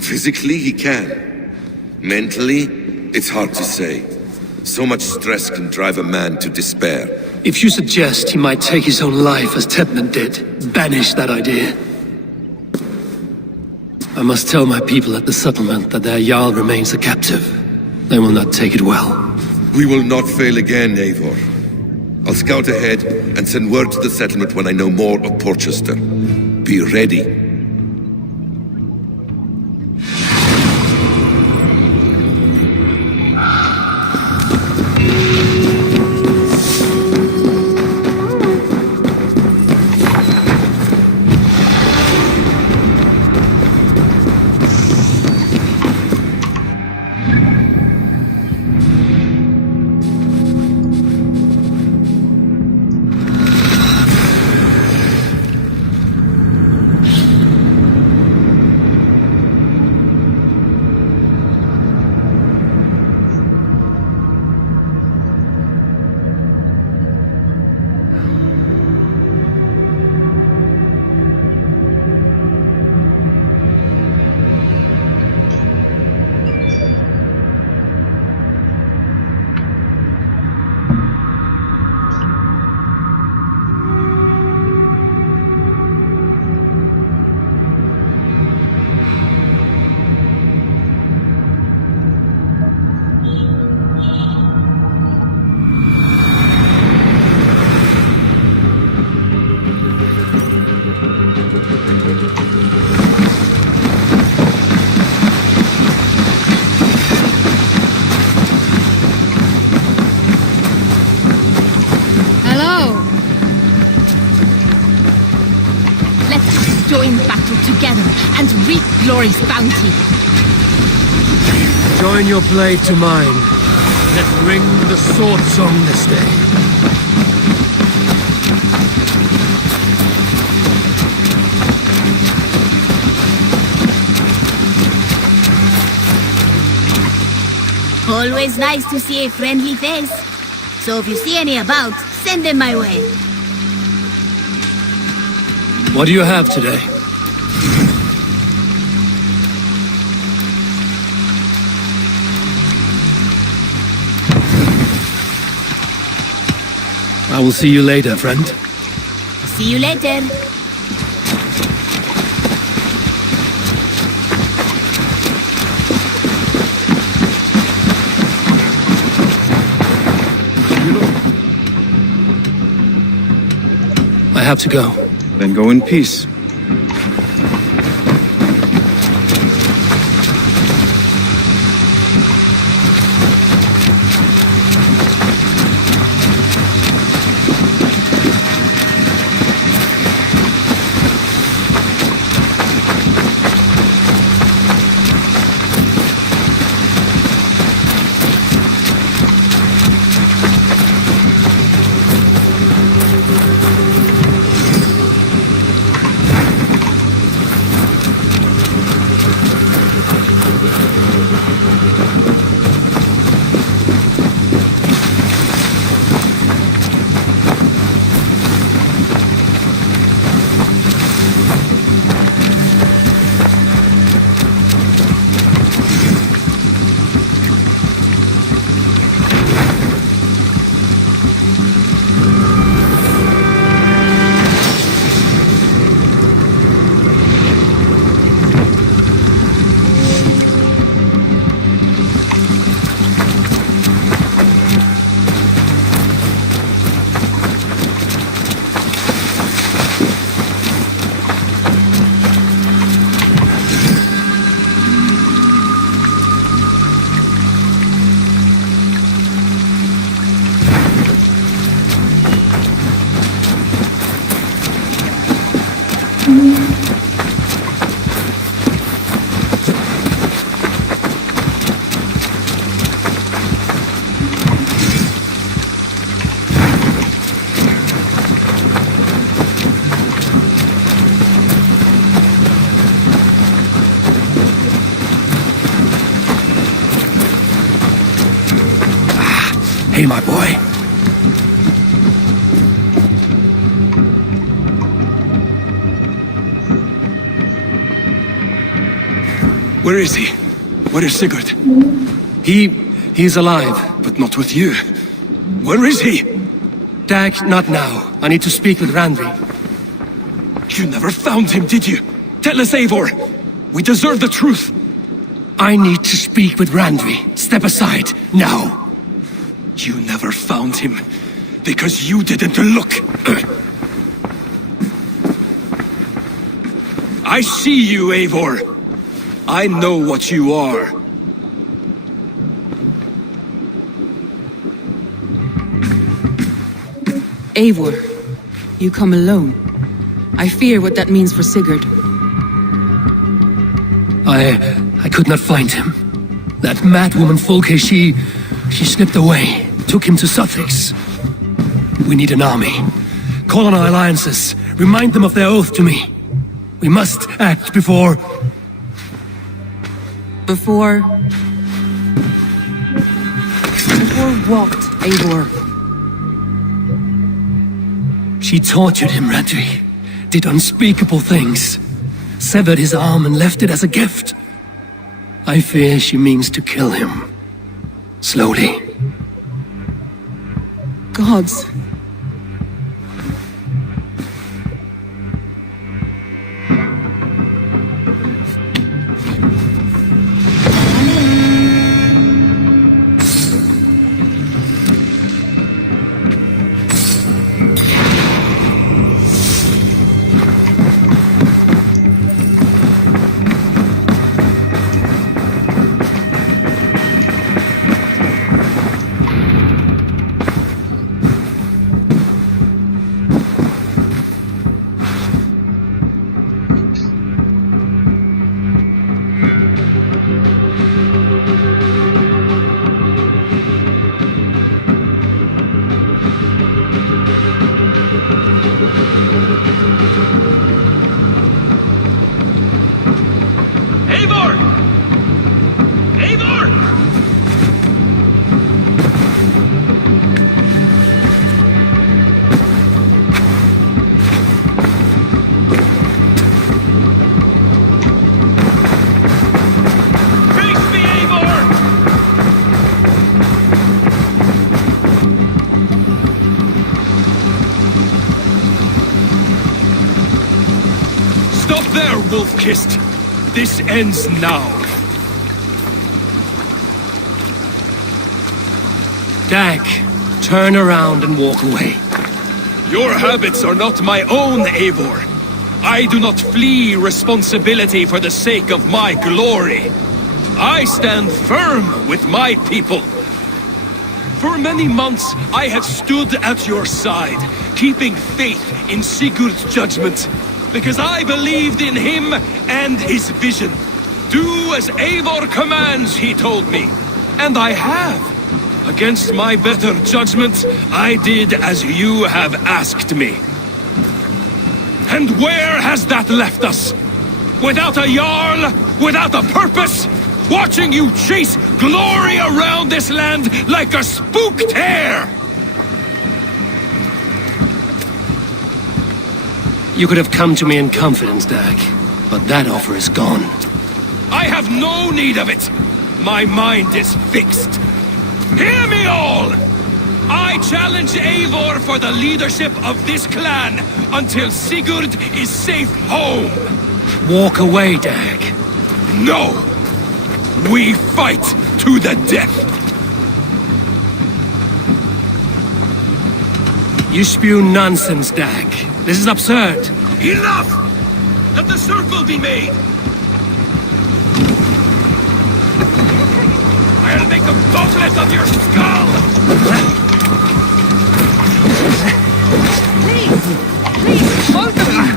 Physically, he can. Mentally, it's hard to say. So much stress can drive a man to despair. If you suggest he might take his own life as Tedmund did, banish that idea. I must tell my people at the settlement that their Jarl remains a captive. They will not take it well. We will not fail again, Eivor. I'll scout ahead and send word to the settlement when I know more of Porchester. Be ready. join battle together and reap glory's bounty. Join your blade to mine. Let's ring the sword song this day. Always nice to see a friendly face. So if you see any about, send them my way. What do you have today? I will see you later, friend. See you later. I have to go. Then go in peace. Hey, my boy. Where is he? Where is Sigurd? He's alive. But not with you. Where is he? Dag, not now. I need to speak with Randvi. You never found him, did you? Tell us, Eivor. We deserve the truth. I need to speak with Randvi. Step aside, now. You never found him because you didn't look. I see you, Eivor. I know what you are. Eivor, you come alone. I fear what that means for Sigurd. I could not find him. That madwoman Folke, she slipped away. Took him to Sussex. We need an army. Call on our alliances. Remind them of their oath to me. We must act before... Before what, Eivor? She tortured him, Randvi. Did unspeakable things. Severed his arm and left it as a gift. I fear she means to kill him. Slowly. Gods. Eivor! Eivor! Face me, Eivor! Stop there, wolf-kissed! This ends now. Dag, turn around and walk away. Your habits are not my own, Eivor. I do not flee responsibility for the sake of my glory. I stand firm with my people. For many months, I have stood at your side, keeping faith in Sigurd's judgment, because I believed in him and his vision. Do as Eivor commands, he told me. And I have. Against my better judgment, I did as you have asked me. And where has that left us? Without a Jarl? Without a purpose? Watching you chase glory around this land like a spooked hare! You could have come to me in confidence, Dag, but that offer is gone. I have no need of it! My mind is fixed. Hear me all! I challenge Eivor for the leadership of this clan until Sigurd is safe home! Walk away, Dag. No! We fight to the death! You spew nonsense, Dag. This is absurd. Enough! Let the circle be made! I'll make a gauntlet of your skull! Please, both of you!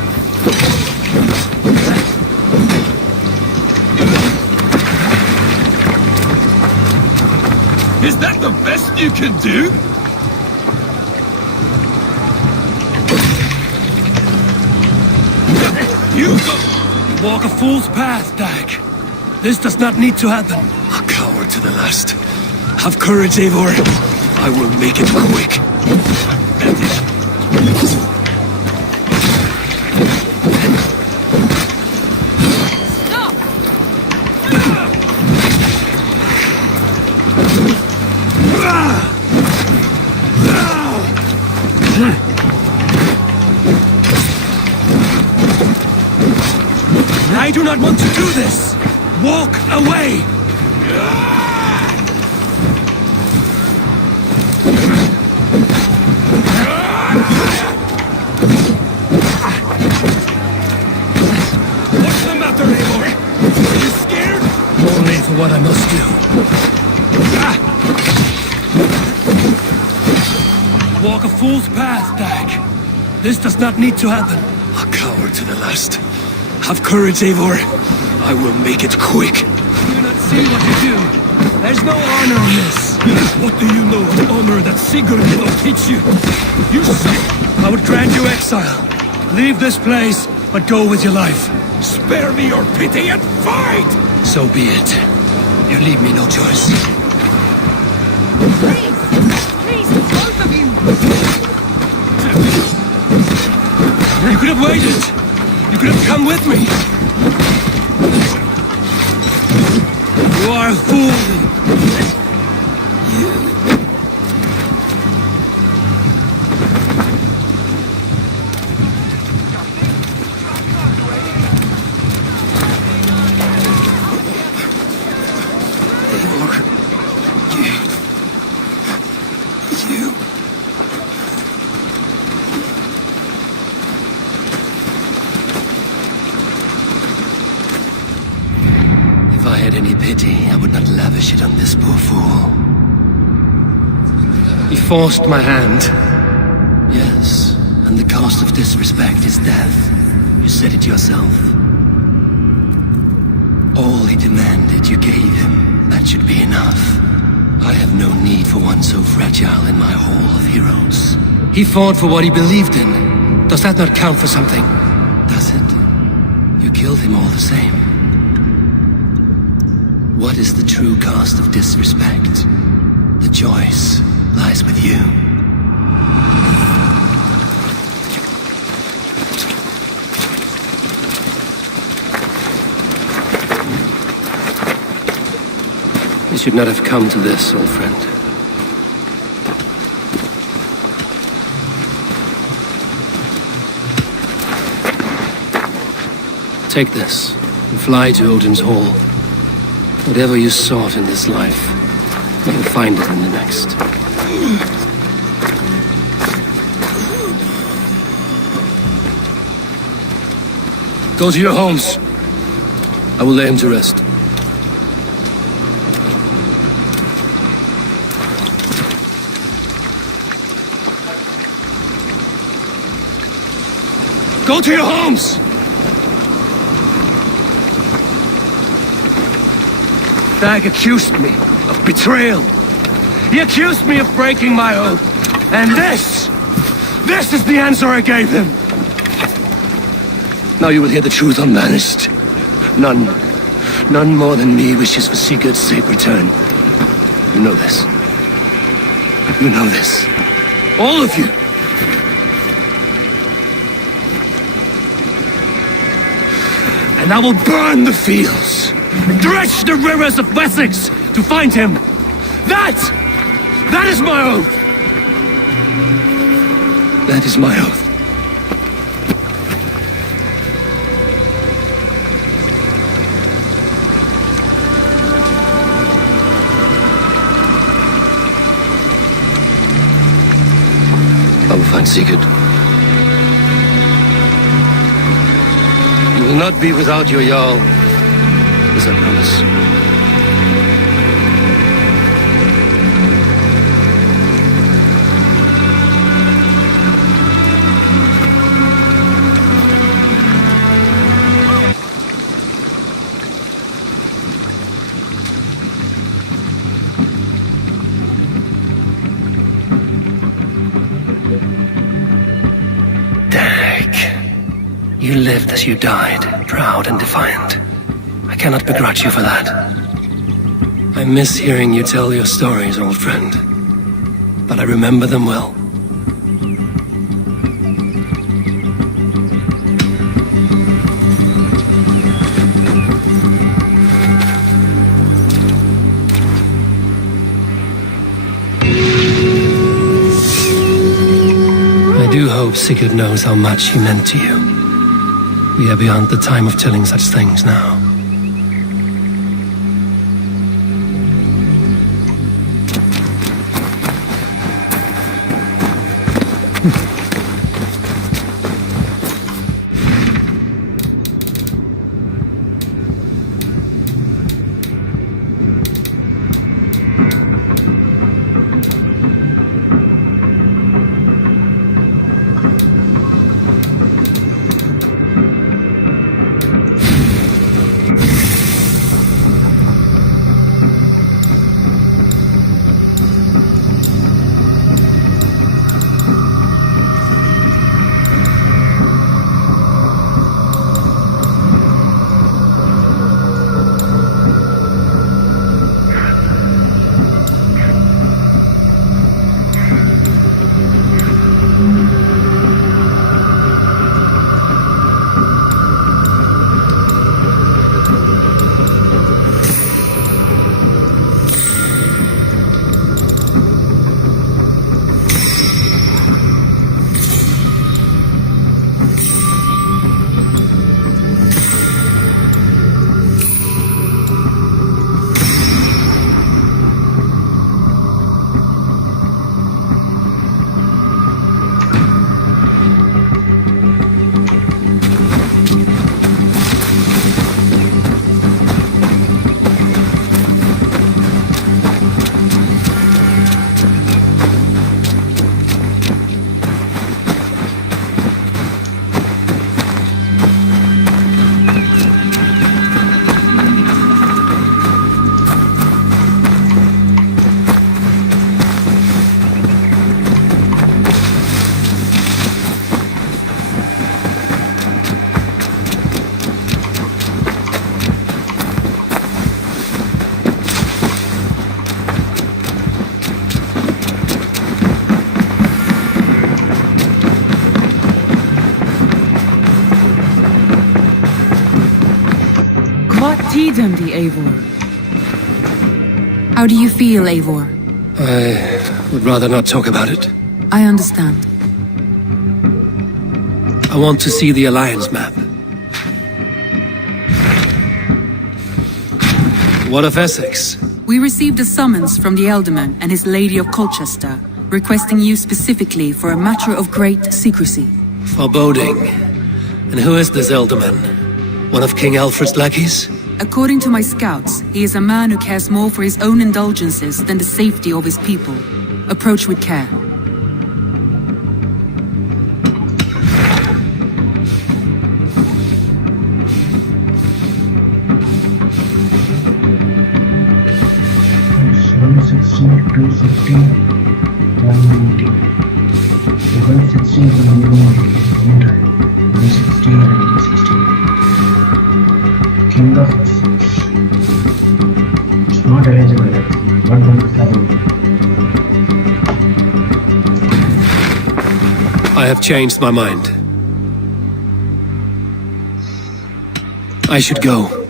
Is that the best you can do? You walk a fool's path, Dag. This does not need to happen. A coward to the last. Have courage, Eivor. I will make it quick. I do not want to do this! Walk away! What's the matter, Eivor? Are you scared? Only for what I must do. Walk a fool's path, Dag. This does not need to happen. A coward to the last. Have courage, Eivor. I will make it quick. Do not see what you do. There's no honor in this. What do you know of honor that Sigurd did not teach you? You suck! I would grant you exile. Leave this place, but go with your life. Spare me your pity and fight! So be it. You leave me no choice. Please, both of you! You could have waited. You could have come with me. You are a fool. If I had any pity, I would not lavish it on this poor fool. He forced my hand. Yes, and the cost of disrespect is death. You said it yourself. All he demanded, you gave him. That should be enough. I have no need for one so fragile in my hall of heroes. He fought for what he believed in. Does that not count for something? Does it? You killed him all the same. What is the true cost of disrespect? The choice lies with you. You should not have come to this, old friend. Take this and fly to Odin's Hall. Whatever you sought in this life, you will find it in the next. Go to your homes. I will lay him to rest. Go to your homes! Dag accused me of betrayal. He accused me of breaking my oath. And this is the answer I gave him. Now you will hear the truth unbanished. None more than me wishes for Sigurd's safe return. You know this. You know this. All of you. And I will burn the fields, dredge the rivers of Wessex to find him. That is my oath. That is my oath. I will find Sigurd. You will not be without your Jarl. This I promise. You lived as you died, proud and defiant. I cannot begrudge you for that. I miss hearing you tell your stories, old friend. But I remember them well. I do hope Sigurd knows how much he meant to you. We are beyond the time of telling such things now. Eivor. How do you feel, Eivor? I would rather not talk about it. I understand. I want to see the Alliance map. What of Essex? We received a summons from the Ealdorman and his Lady of Colchester, requesting you specifically for a matter of great secrecy. Foreboding. And who is this Ealdorman? One of King Alfred's lackeys? According to my scouts, he is a man who cares more for his own indulgences than the safety of his people. Approach with care. It's 116, 250, 190. 116 is the minimum winter. 160 and 160. King of Essex. It's not eligible yet. 117. I have changed my mind. I should go.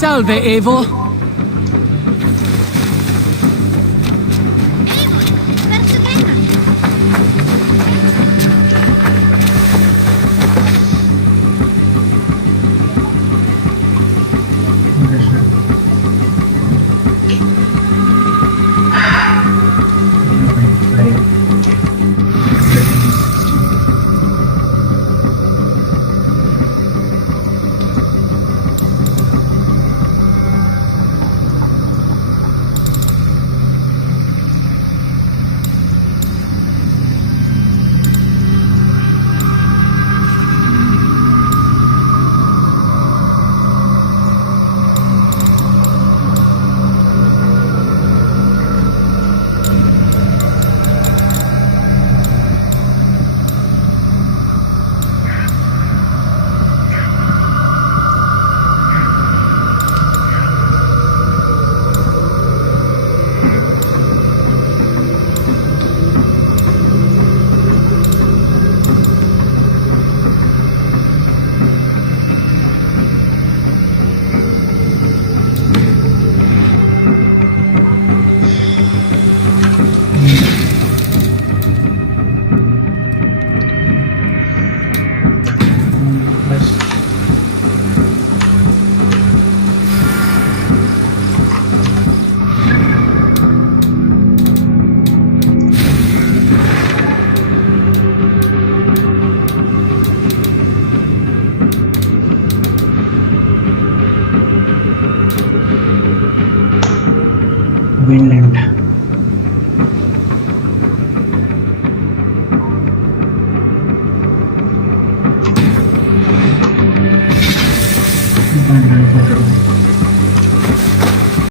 Salve, Evo. Greenland.